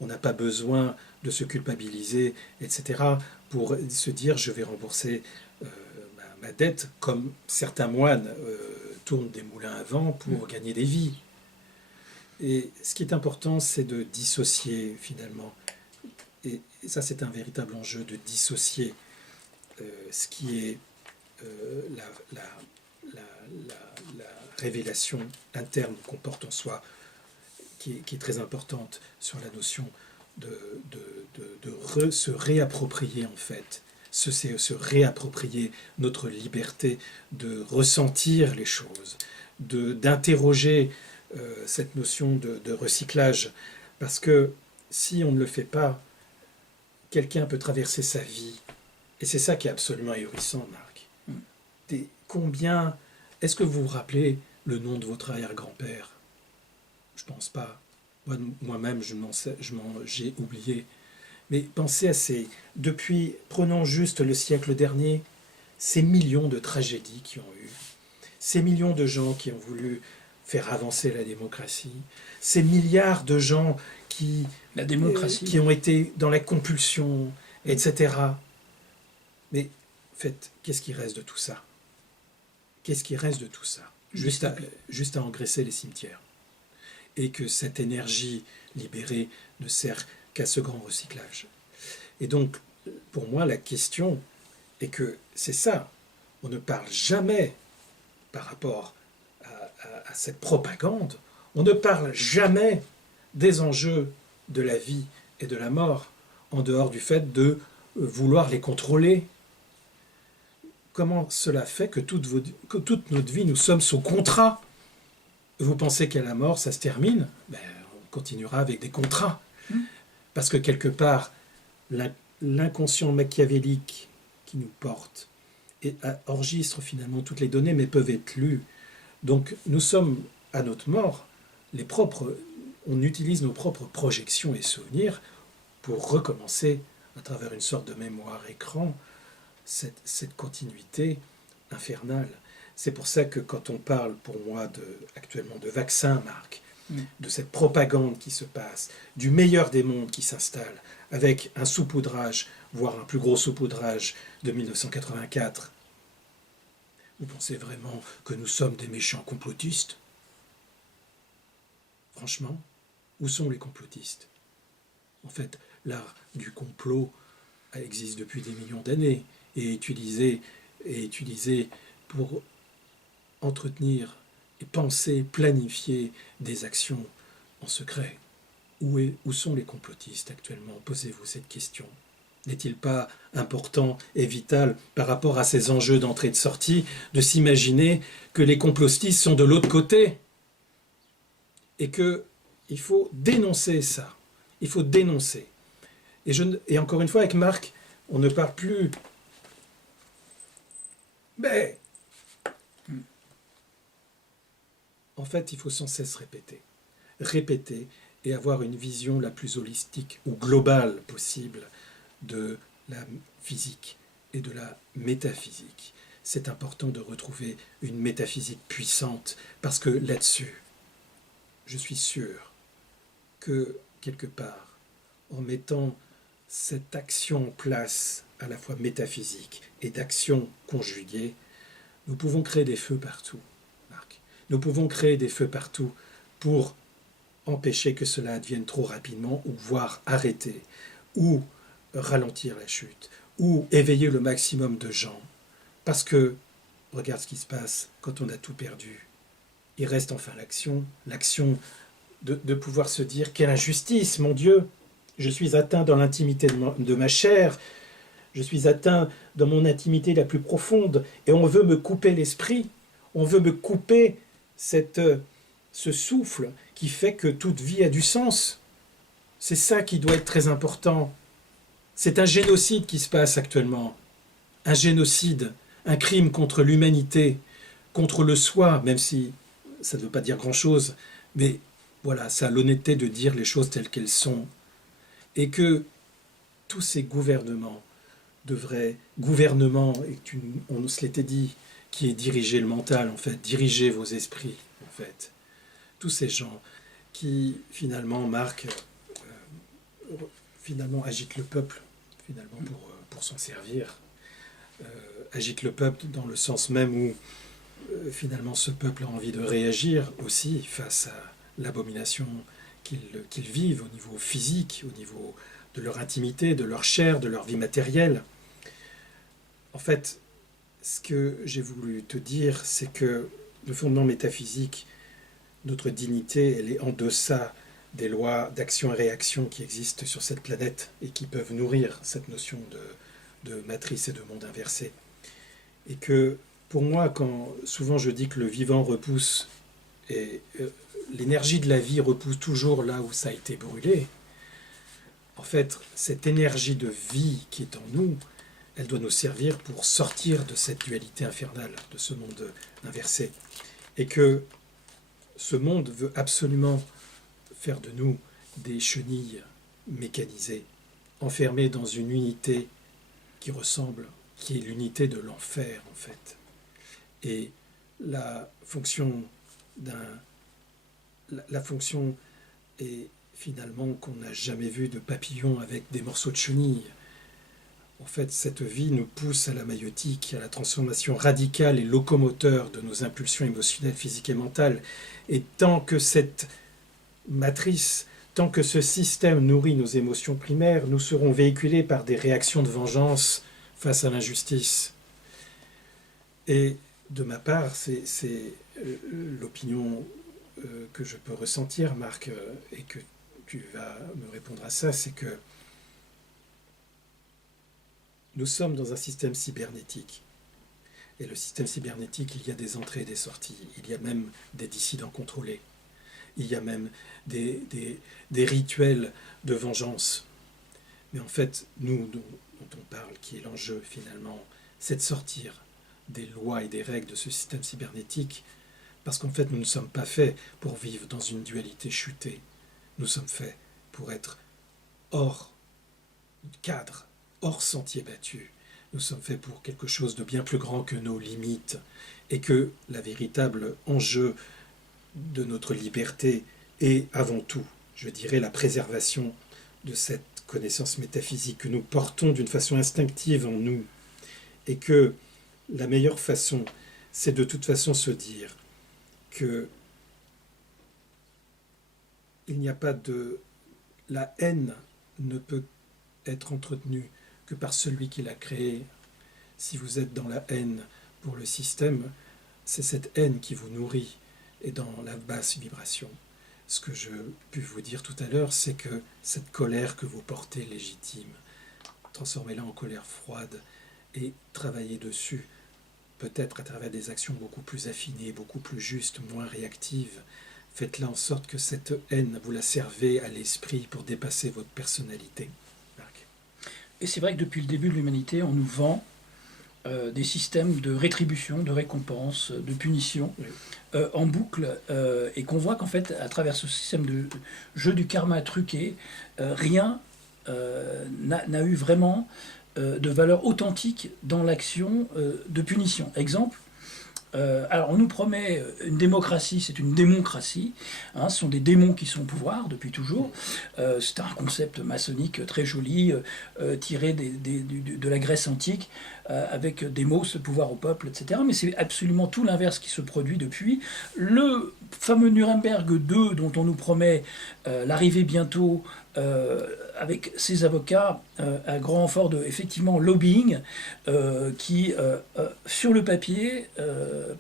On n'a pas besoin de se culpabiliser, etc., pour se dire je vais rembourser ma dette, comme certains moines tournent des moulins à vent pour gagner des vies. Et ce qui est important, c'est de dissocier finalement. Et ça, c'est un véritable enjeu de dissocier ce qui est la révélation interne qu'on porte en soi, qui est très importante sur la notion de se réapproprier en fait, se réapproprier notre liberté de ressentir les choses, d'interroger cette notion de recyclage, parce que si on ne le fait pas, quelqu'un peut traverser sa vie, et c'est ça qui est absolument ahurissant, Marc. Combien, est-ce que vous vous rappelez le nom de votre arrière-grand-père? Je pense pas. Moi-même, j'ai oublié. Mais pensez à prenons juste le siècle dernier, ces millions de tragédies qui ont eu, ces millions de gens qui ont voulu faire avancer la démocratie, ces milliards de gens La démocratie. qui ont été dans la compulsion, etc. Mais en fait, qu'est-ce qui reste de tout ça? Qu'est-ce qui reste de tout ça? Juste à engraisser les cimetières. Et que cette énergie libérée ne sert qu'à ce grand recyclage. Et donc, pour moi, la question est que c'est ça. On ne parle jamais, par rapport à cette propagande, on ne parle jamais des enjeux de la vie et de la mort, en dehors du fait de vouloir les contrôler. Comment cela fait que toute notre vie, nous sommes sous contrat? Vous pensez qu'à la mort, ça se termine? Ben, on continuera avec des contrats. Parce que quelque part, l'inconscient machiavélique qui nous porte enregistre finalement toutes les données, mais peuvent être lues. Donc nous sommes, à notre mort, on utilise nos propres projections et souvenirs pour recommencer, à travers une sorte de mémoire écran, cette continuité infernale. C'est pour ça que quand on parle, pour moi, actuellement de vaccins, Marc, de cette propagande qui se passe, du meilleur des mondes qui s'installe, avec un saupoudrage, voire un plus gros saupoudrage de 1984, vous pensez vraiment que nous sommes des méchants complotistes? Franchement, où sont les complotistes? En fait, l'art du complot existe depuis des millions d'années et est utilisé pour entretenir et penser, planifier des actions en secret. Où sont les complotistes actuellement? Posez-vous cette question. N'est-il pas important et vital, par rapport à ces enjeux d'entrée et de sortie, de s'imaginer que les complotistes sont de l'autre côté? Et qu'il faut dénoncer ça. Il faut dénoncer. Et encore une fois, avec Marc, on ne parle plus... Mais... En fait, il faut sans cesse répéter et avoir une vision la plus holistique ou globale possible de la physique et de la métaphysique. C'est important de retrouver une métaphysique puissante, parce que là-dessus, je suis sûr que, quelque part, en mettant cette action en place, à la fois métaphysique et d'action conjuguée, nous pouvons créer des feux partout, Marc. Nous pouvons créer des feux partout pour empêcher que cela advienne trop rapidement, ou voire arrêter, ou ralentir la chute, ou éveiller le maximum de gens. Parce que, regarde ce qui se passe quand on a tout perdu. Il reste enfin l'action de pouvoir se dire: quelle injustice, mon Dieu! Je suis atteint dans l'intimité de ma chair, je suis atteint dans mon intimité la plus profonde, et on veut me couper l'esprit, on veut me couper ce souffle qui fait que toute vie a du sens. C'est ça qui doit être très important. C'est un génocide qui se passe actuellement. Un génocide, un crime contre l'humanité, contre le soi, même si ça ne veut pas dire grand-chose, mais voilà, ça a l'honnêteté de dire les choses telles qu'elles sont. Et que tous ces gouvernements, on se l'était dit, qui est diriger le mental, en fait, diriger vos esprits, en fait. Tous ces gens qui, finalement, finalement, agitent le peuple, finalement, pour s'en servir. Agitent le peuple dans le sens même où, finalement, ce peuple a envie de réagir aussi face à l'abomination qu'ils vivent au niveau physique, au niveau de leur intimité, de leur chair, de leur vie matérielle. En fait, ce que j'ai voulu te dire, c'est que le fondement métaphysique, notre dignité, elle est en deçà des lois d'action et réaction qui existent sur cette planète et qui peuvent nourrir cette notion de matrice et de monde inversé. Et que, pour moi, quand souvent je dis que le vivant repousse, et l'énergie de la vie repousse toujours là où ça a été brûlé, en fait, cette énergie de vie qui est en nous, elle doit nous servir pour sortir de cette dualité infernale, de ce monde inversé. Et que ce monde veut absolument faire de nous des chenilles mécanisées, enfermées dans une unité qui est l'unité de l'enfer, en fait. Et la fonction est finalement qu'on n'a jamais vu de papillon avec des morceaux de chenille. En fait, cette vie nous pousse à la maïeutique, à la transformation radicale et locomoteur de nos impulsions émotionnelles, physiques et mentales. Et tant que cette matrice, tant que ce système nourrit nos émotions primaires, nous serons véhiculés par des réactions de vengeance face à l'injustice. Et de ma part, c'est l'opinion que je peux ressentir, Marc, et que tu vas me répondre à ça, c'est que nous sommes dans un système cybernétique. Et le système cybernétique, il y a des entrées et des sorties. Il y a même des dissidents contrôlés. Il y a même des rituels de vengeance. Mais en fait, nous, dont on parle, qui est l'enjeu finalement, c'est de sortir des lois et des règles de ce système cybernétique, parce qu'en fait, nous ne sommes pas faits pour vivre dans une dualité chutée. Nous sommes faits pour être hors cadre, hors sentier battu. Nous sommes faits pour quelque chose de bien plus grand que nos limites, et que la véritable enjeu de notre liberté est avant tout, je dirais, la préservation de cette connaissance métaphysique que nous portons d'une façon instinctive en nous, et que la meilleure façon, c'est de toute façon se dire que il n'y a pas de... La haine ne peut être entretenue que par celui qui l'a créée. Si vous êtes dans la haine pour le système, c'est cette haine qui vous nourrit, et dans la basse vibration. Ce que je puis vous dire tout à l'heure, c'est que cette colère que vous portez légitime, transformez-la en colère froide et travaillez dessus, peut-être à travers des actions beaucoup plus affinées, beaucoup plus justes, moins réactives. Faites-la en sorte que cette haine, vous la servez à l'esprit pour dépasser votre personnalité. Marc. Et c'est vrai que depuis le début de l'humanité, on nous vend des systèmes de rétribution, de récompense, de punition en boucle, et qu'on voit qu'en fait, à travers ce système de jeu du karma truqué, rien n'a eu vraiment de valeur authentique dans l'action de punition. Exemple, alors on nous promet une démocratie, c'est une démoncratie, hein, ce sont des démons qui sont au pouvoir depuis toujours, c'est un concept maçonnique très joli, tiré de la Grèce antique, avec Démos, le pouvoir au peuple, etc. Mais c'est absolument tout l'inverse qui se produit depuis. Le fameux Nuremberg 2 dont on nous promet l'arrivée bientôt, avec ses avocats, à grand renfort de effectivement lobbying, qui sur le papier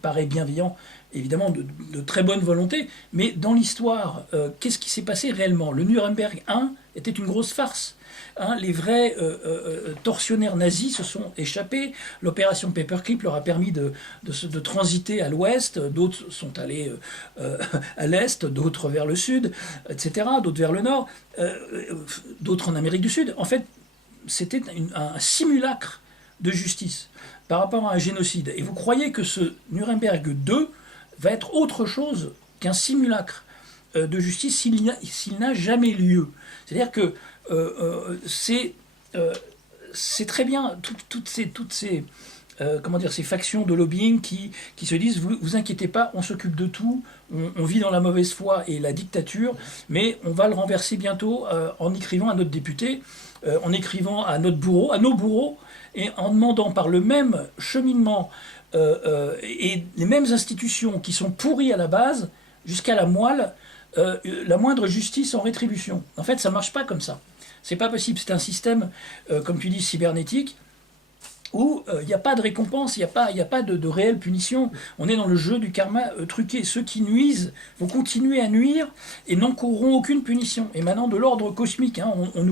paraît bienveillant, évidemment de très bonne volonté, mais dans l'histoire, qu'est-ce qui s'est passé réellement? Le Nuremberg 1 était une grosse farce. Hein, les vrais tortionnaires nazis se sont échappés. L'opération Paperclip leur a permis de transiter à l'ouest. D'autres sont allés à l'est, d'autres vers le sud, etc. D'autres vers le nord, d'autres en Amérique du Sud. En fait, c'était un simulacre de justice par rapport à un génocide. Et vous croyez que ce Nuremberg 2 va être autre chose qu'un simulacre de justice s'il n'a jamais lieu? C'est-à-dire que c'est très bien toutes ces comment dire, ces factions de lobbying qui se disent vous inquiétez pas, on s'occupe de tout, on vit dans la mauvaise foi et la dictature, mais on va le renverser bientôt en écrivant à notre député, en écrivant à notre bourreau, à nos bourreaux, et en demandant par le même cheminement et les mêmes institutions qui sont pourries à la base jusqu'à la moelle, la moindre justice en rétribution. En fait, ça ne marche pas comme ça. C'est pas possible. C'est un système, comme tu dis, cybernétique, où il n'y a pas de récompense, il n'y a pas de réelle punition. On est dans le jeu du karma truqué. Ceux qui nuisent vont continuer à nuire et n'encourront aucune punition. Émanant de l'ordre cosmique, hein, on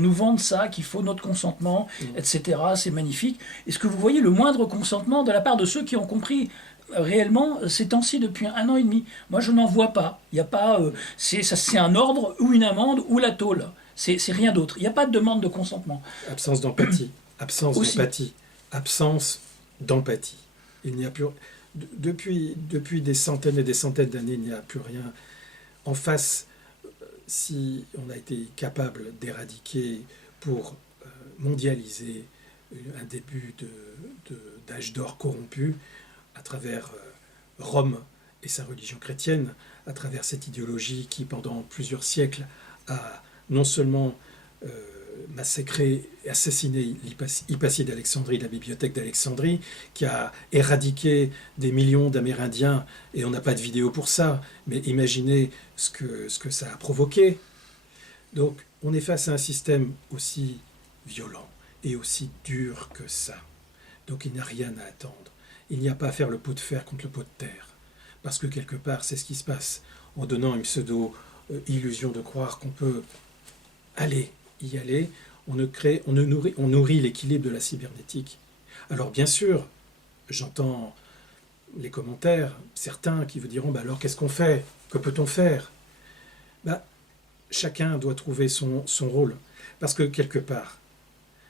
nous vante ça, qu'il faut notre consentement, etc. C'est magnifique. Est-ce que vous voyez le moindre consentement de la part de ceux qui ont compris réellement ces temps-ci depuis 1 an et demi? Moi, je n'en vois pas. Il n'y a pas. C'est un ordre ou une amende ou la tôle. C'est rien d'autre. Il n'y a pas de demande de consentement. Absence d'empathie. Absence Aussi. d'empathie. Absence d'empathie. Il n'y a plus... Depuis des centaines et des centaines d'années, il n'y a plus rien. En face, si on a été capable d'éradiquer pour mondialiser un début d'âge d'or corrompu, à travers Rome et sa religion chrétienne, à travers cette idéologie qui, pendant plusieurs siècles, a non seulement massacré et assassiné Hypatie d'Alexandrie, la bibliothèque d'Alexandrie, qui a éradiqué des millions d'Amérindiens, et on n'a pas de vidéo pour ça, mais imaginez ce que ça a provoqué. Donc on est face à un système aussi violent et aussi dur que ça. Donc il n'y a rien à attendre. Il n'y a pas à faire le pot de fer contre le pot de terre. Parce que quelque part, c'est ce qui se passe en donnant une pseudo-illusion de croire qu'on peut y aller. On nourrit l'équilibre de la cybernétique. Alors bien sûr, j'entends les commentaires, certains qui vous diront bah alors qu'est-ce qu'on fait? Que peut-on faire? Chacun doit trouver son rôle. Parce que quelque part,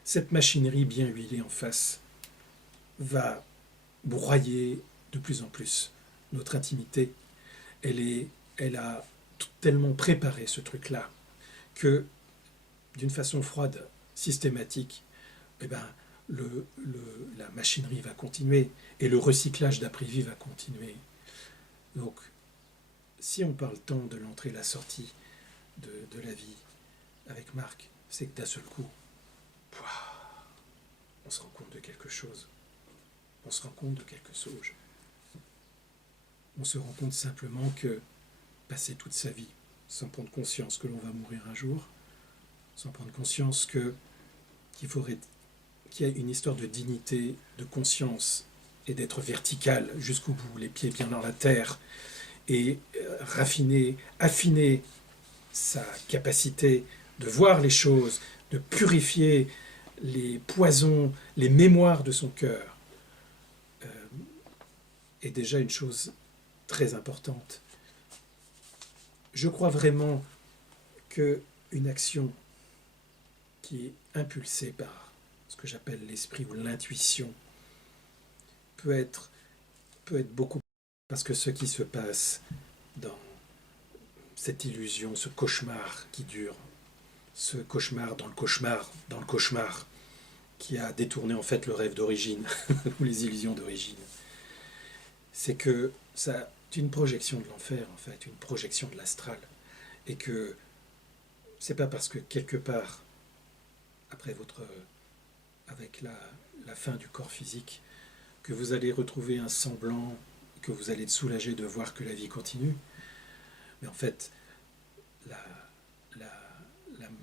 cette machinerie bien huilée en face va broyer de plus en plus notre intimité. Elle a tellement préparé ce truc-là que, d'une façon froide, systématique, la machinerie va continuer et le recyclage d'après-vie va continuer. Donc, si on parle tant de l'entrée et la sortie de la vie avec Marc, c'est que d'un seul coup, on se rend compte de quelque chose. On se rend compte de quelque chose. On se rend compte simplement que passer toute sa vie sans prendre conscience que l'on va mourir un jour, sans prendre conscience qu'il y a une histoire de dignité, de conscience et d'être vertical jusqu'au bout, les pieds bien dans la terre, et affiner sa capacité de voir les choses, de purifier les poisons, les mémoires de son cœur, est déjà une chose très importante. Je crois vraiment qu'une action qui est impulsée par ce que j'appelle l'esprit ou l'intuition peut être beaucoup, parce que ce qui se passe dans cette illusion, ce cauchemar qui dure, ce cauchemar dans le cauchemar, qui a détourné en fait le rêve d'origine, ou les illusions d'origine, c'est que c'est une projection de l'enfer, en fait, une projection de l'astral, et que c'est pas parce que quelque part, avec la fin du corps physique, que vous allez retrouver un semblant, que vous allez être soulagé de voir que la vie continue, mais en fait, la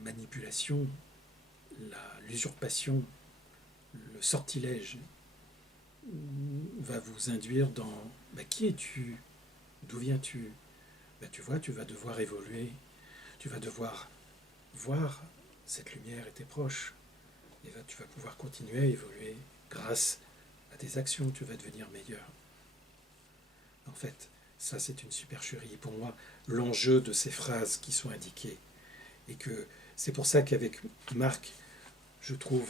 manipulation, l'usurpation, le sortilège va vous induire dans qui es-tu? D'où viens-tu? Tu vois, tu vas devoir évoluer, tu vas devoir voir cette lumière était proche, et tu vas pouvoir continuer à évoluer grâce à tes actions, tu vas devenir meilleur. En fait, ça c'est une supercherie. Et pour moi, l'enjeu de ces phrases qui sont indiquées, et que c'est pour ça qu'avec Marc, je trouve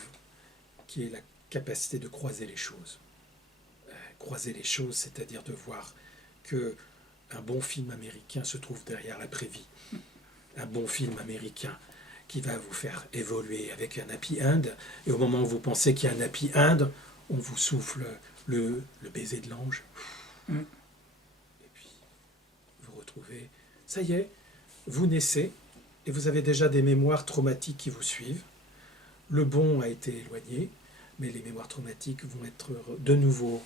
qu'il y a la capacité de croiser les choses. Croiser les choses, c'est-à-dire de voir qu'un bon film américain se trouve derrière l'après-vie. Un bon film américain qui va vous faire évoluer avec un happy end, et au moment où vous pensez qu'il y a un happy end, on vous souffle le baiser de l'ange. Et puis, vous retrouvez, ça y est, vous naissez, et vous avez déjà des mémoires traumatiques qui vous suivent. Le bon a été éloigné, mais les mémoires traumatiques vont être de nouveau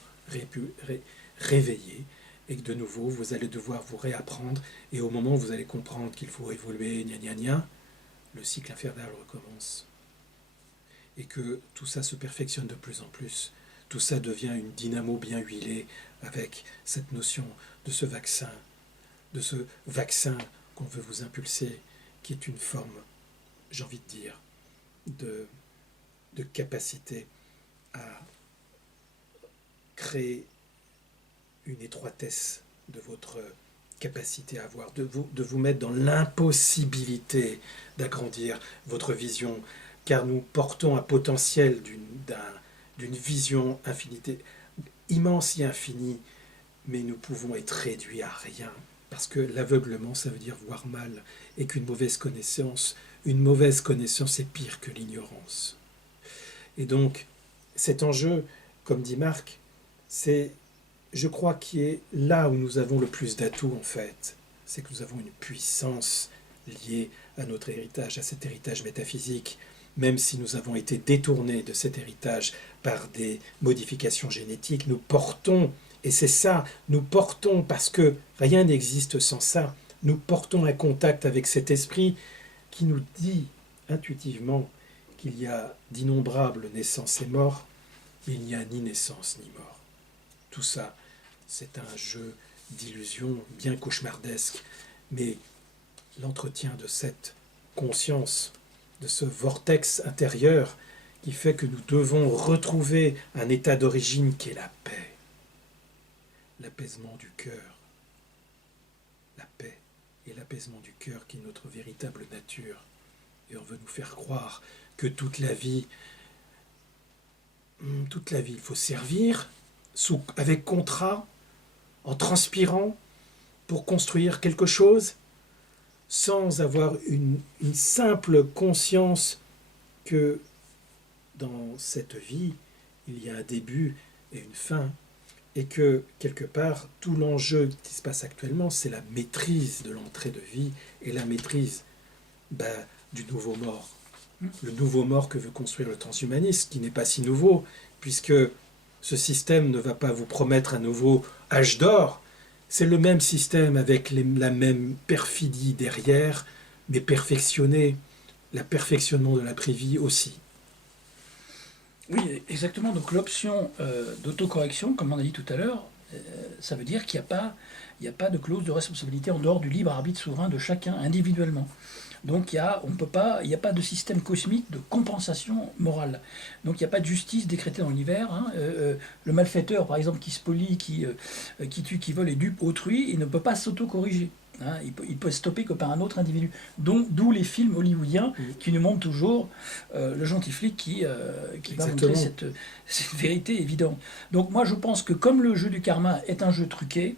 réveillées, et que de nouveau, vous allez devoir vous réapprendre, et au moment où vous allez comprendre qu'il faut évoluer, le cycle infernal recommence. Et que tout ça se perfectionne de plus en plus. Tout ça devient une dynamo bien huilée avec cette notion de ce vaccin qu'on veut vous impulser, qui est une forme, j'ai envie de dire, de capacité à créer une étroitesse de votre capacité à voir, de vous mettre dans l'impossibilité d'agrandir votre vision, car nous portons un potentiel d'une vision infinité, immense et infinie, mais nous pouvons être réduits à rien, parce que l'aveuglement, ça veut dire voir mal, et qu'une mauvaise connaissance est pire que l'ignorance. Et donc, cet enjeu, comme dit Marc, c'est, je crois, qui est là où nous avons le plus d'atouts, en fait. C'est que nous avons une puissance liée à notre héritage, à cet héritage métaphysique, même si nous avons été détournés de cet héritage par des modifications génétiques, nous portons, et c'est ça, nous portons parce que rien n'existe sans ça, nous portons un contact avec cet esprit qui nous dit intuitivement qu'il y a d'innombrables naissances et morts, mais il n'y a ni naissance ni mort. Tout ça, c'est un jeu d'illusions bien cauchemardesque, mais l'entretien de cette conscience, de ce vortex intérieur qui fait que nous devons retrouver un état d'origine qui est la paix, l'apaisement du cœur, la paix et l'apaisement du cœur qui est notre véritable nature. Et on veut nous faire croire que toute la vie, il faut servir avec contrat, en transpirant pour construire quelque chose, sans avoir une simple conscience que dans cette vie, il y a un début et une fin, et que quelque part, tout l'enjeu qui se passe actuellement, c'est la maîtrise de l'entrée de vie et la maîtrise du nouveau mort. Le nouveau mort que veut construire le transhumanisme, qui n'est pas si nouveau, puisque ce système ne va pas vous promettre un nouveau âge d'or. C'est le même système avec la même perfidie derrière, mais perfectionné, le perfectionnement de l'après-vie aussi. Oui, exactement. Donc l'option d'autocorrection, comme on a dit tout à l'heure, ça veut dire qu'il n'y a pas de clause de responsabilité en dehors du libre arbitre souverain de chacun individuellement. Donc il n'y a pas de système cosmique de compensation morale. Donc il n'y a pas de justice décrétée dans l'univers. Hein. Le malfaiteur, par exemple, qui spolie, qui tue, qui vole et dupe autrui, il ne peut pas s'auto-corriger. Hein. Il peut stopper que par un autre individu. D'où les films hollywoodiens qui nous montrent toujours le gentil flic qui va montrer cette vérité évidente. Donc moi je pense que comme le jeu du karma est un jeu truqué,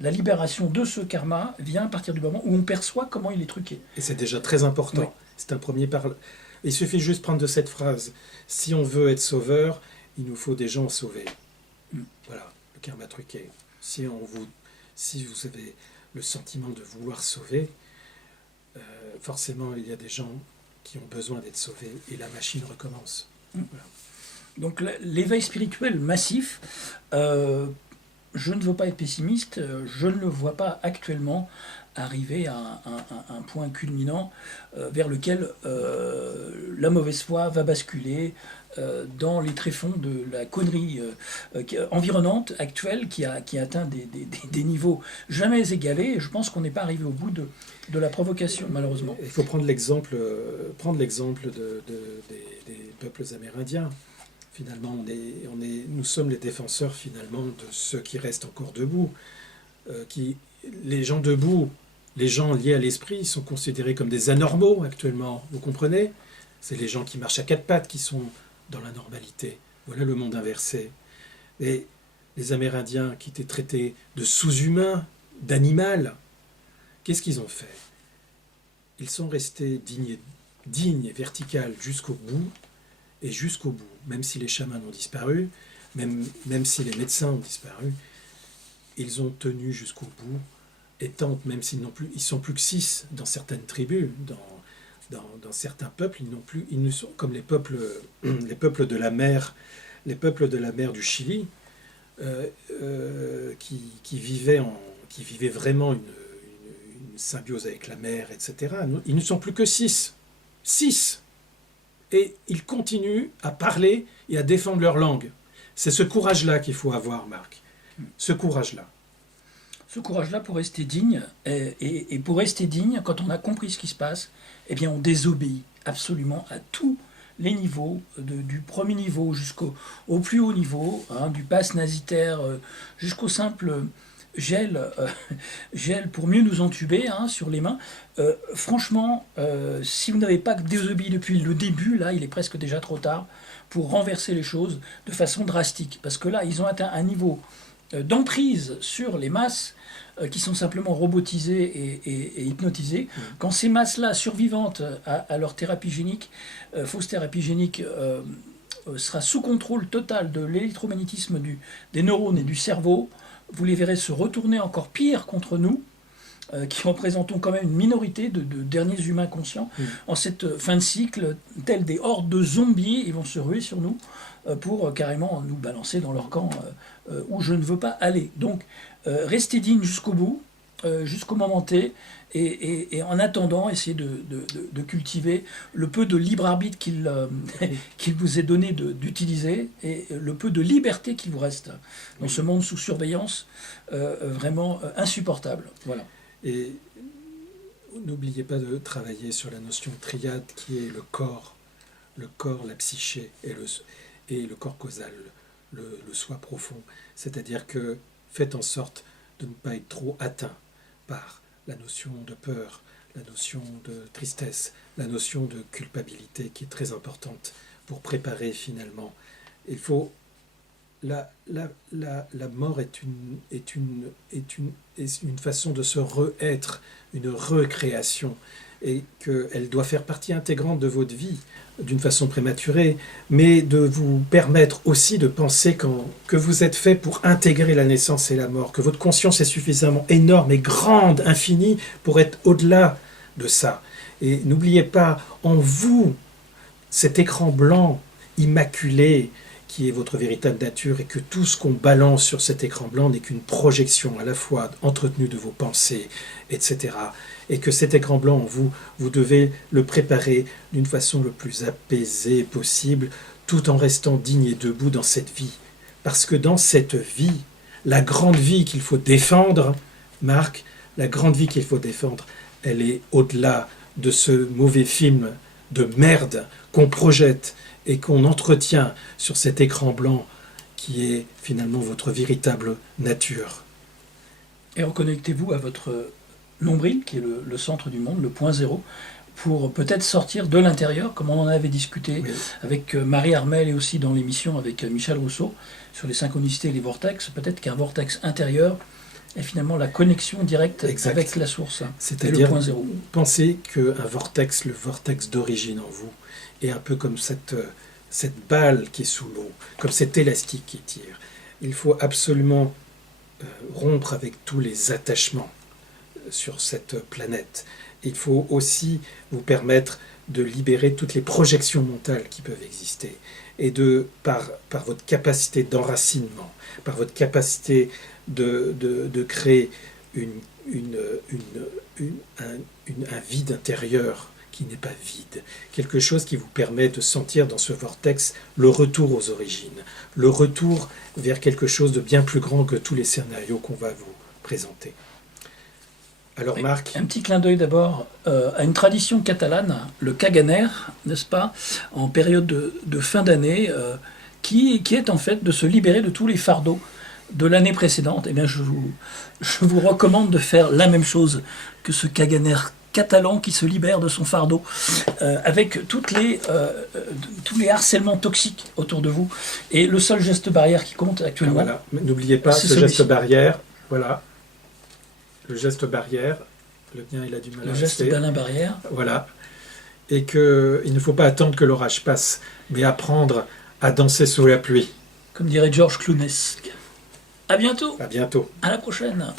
la libération de ce karma vient à partir du moment où on perçoit comment il est truqué. Et c'est déjà très important. Oui. C'est un premier parle. Il suffit juste de prendre de cette phrase. Si on veut être sauveur, il nous faut des gens sauvés. Voilà, le karma truqué. Si vous avez le sentiment de vouloir sauver, forcément il y a des gens qui ont besoin d'être sauvés et la machine recommence. Voilà. Donc l'éveil spirituel massif, je ne veux pas être pessimiste, je ne le vois pas actuellement arriver à un point culminant vers lequel la mauvaise foi va basculer dans les tréfonds de la connerie environnante actuelle qui a atteint des niveaux jamais égalés. Et je pense qu'on n'est pas arrivé au bout de la provocation, malheureusement. Il faut prendre l'exemple des peuples amérindiens. Finalement, nous sommes les défenseurs finalement de ceux qui restent encore debout. Les gens debout, les gens liés à l'esprit sont considérés comme des anormaux actuellement. Vous comprenez ? C'est les gens qui marchent à quatre pattes qui sont dans la normalité. Voilà le monde inversé. Et les Amérindiens qui étaient traités de sous-humains, d'animal, qu'est-ce qu'ils ont fait ? Ils sont restés dignes et verticales jusqu'au bout. Et jusqu'au bout, même si les chamans ont disparu, même si les médecins ont disparu, ils ont tenu jusqu'au bout, et tentent, même s'ils ils sont plus que 6 dans certaines tribus, dans certains peuples, ils ne sont comme les peuples de la mer, du Chili, qui vivaient vraiment une symbiose avec la mer, etc. Ils ne sont plus que 6. 6. Et ils continuent à parler et à défendre leur langue. C'est ce courage-là qu'il faut avoir, Marc. Ce courage-là. Ce courage-là pour rester digne. Et pour rester digne, quand on a compris ce qui se passe, eh bien on désobéit absolument à tous les niveaux, du premier niveau jusqu'au plus haut niveau, hein, du pass nazitaire jusqu'au simple gel pour mieux nous entuber sur les mains. Franchement, si vous n'avez pas désobéi depuis le début, là, il est presque déjà trop tard pour renverser les choses de façon drastique. Parce que là, ils ont atteint un niveau d'emprise sur les masses qui sont simplement robotisées et hypnotisées. Quand ces masses-là, survivantes à leur thérapie génique, fausse thérapie génique, sera sous contrôle total de l'électromagnétisme des neurones et du cerveau, vous les verrez se retourner encore pire contre nous, qui représentons quand même une minorité de derniers humains conscients, en cette fin de cycle, tels des hordes de zombies, ils vont se ruer sur nous pour carrément nous balancer dans leur camp où je ne veux pas aller. Donc, restez dignes jusqu'au bout, jusqu'au moment T, et en attendant, essayez de cultiver le peu de libre arbitre qu'il vous est donné d'utiliser, et le peu de liberté qu'il vous reste dans ce monde sous surveillance vraiment insupportable. Voilà. Et n'oubliez pas de travailler sur la notion de triade qui est le corps, la psyché et le corps causal, le soi profond. C'est-à-dire que faites en sorte de ne pas être trop atteint par la notion de peur, la notion de tristesse, la notion de culpabilité qui est très importante pour préparer finalement. Il faut la mort est une façon de se re-être, une recréation, et qu'elle doit faire partie intégrante de votre vie d'une façon prématurée, mais de vous permettre aussi de penser que vous êtes fait pour intégrer la naissance et la mort, que votre conscience est suffisamment énorme et grande, infinie, pour être au-delà de ça. Et n'oubliez pas, en vous, cet écran blanc, immaculé, qui est votre véritable nature, et que tout ce qu'on balance sur cet écran blanc n'est qu'une projection à la fois entretenue de vos pensées, etc. Et que cet écran blanc en vous, vous devez le préparer d'une façon le plus apaisée possible, tout en restant digne et debout dans cette vie. Parce que dans cette vie, la grande vie qu'il faut défendre, Marc, la grande vie qu'il faut défendre, elle est au-delà de ce mauvais film de merde qu'on projette et qu'on entretient sur cet écran blanc qui est finalement votre véritable nature. Et reconnectez-vous à votre nombril, qui est le centre du monde, le point zéro, pour peut-être sortir de l'intérieur, comme on en avait discuté avec Marie Armel et aussi dans l'émission avec Michel Rousseau, sur les synchronicités et les vortex. Peut-être qu'un vortex intérieur est finalement la connexion directe avec la source. C'est-à-dire, le point zéro. Pensez qu'un vortex, le vortex d'origine en vous, est un peu comme cette balle qui est sous l'eau, comme cet élastique qui tire. Il faut absolument rompre avec tous les attachements sur cette planète. Il faut aussi vous permettre de libérer toutes les projections mentales qui peuvent exister et par votre capacité d'enracinement, par votre capacité de créer un vide intérieur qui n'est pas vide, quelque chose qui vous permet de sentir dans ce vortex le retour aux origines, le retour vers quelque chose de bien plus grand que tous les scénarios qu'on va vous présenter. Alors Marc... Un petit clin d'œil d'abord à une tradition catalane, le Caganer, n'est-ce pas, en période de fin d'année, qui est en fait de se libérer de tous les fardeaux de l'année précédente. Eh bien, je vous recommande de faire la même chose que ce Caganer catalan qui se libère de son fardeau, avec tous les harcèlements toxiques autour de vous. Et le seul geste barrière qui compte actuellement... Voilà. N'oubliez pas ce geste barrière. Voilà. Le geste barrière. Le mien, il a du mal le à geste rester. d'Alain Barrière. Voilà. Et qu'il ne faut pas attendre que l'orage passe, mais apprendre à danser sous la pluie. Comme dirait Georges Clooney. À bientôt. À bientôt. À la prochaine.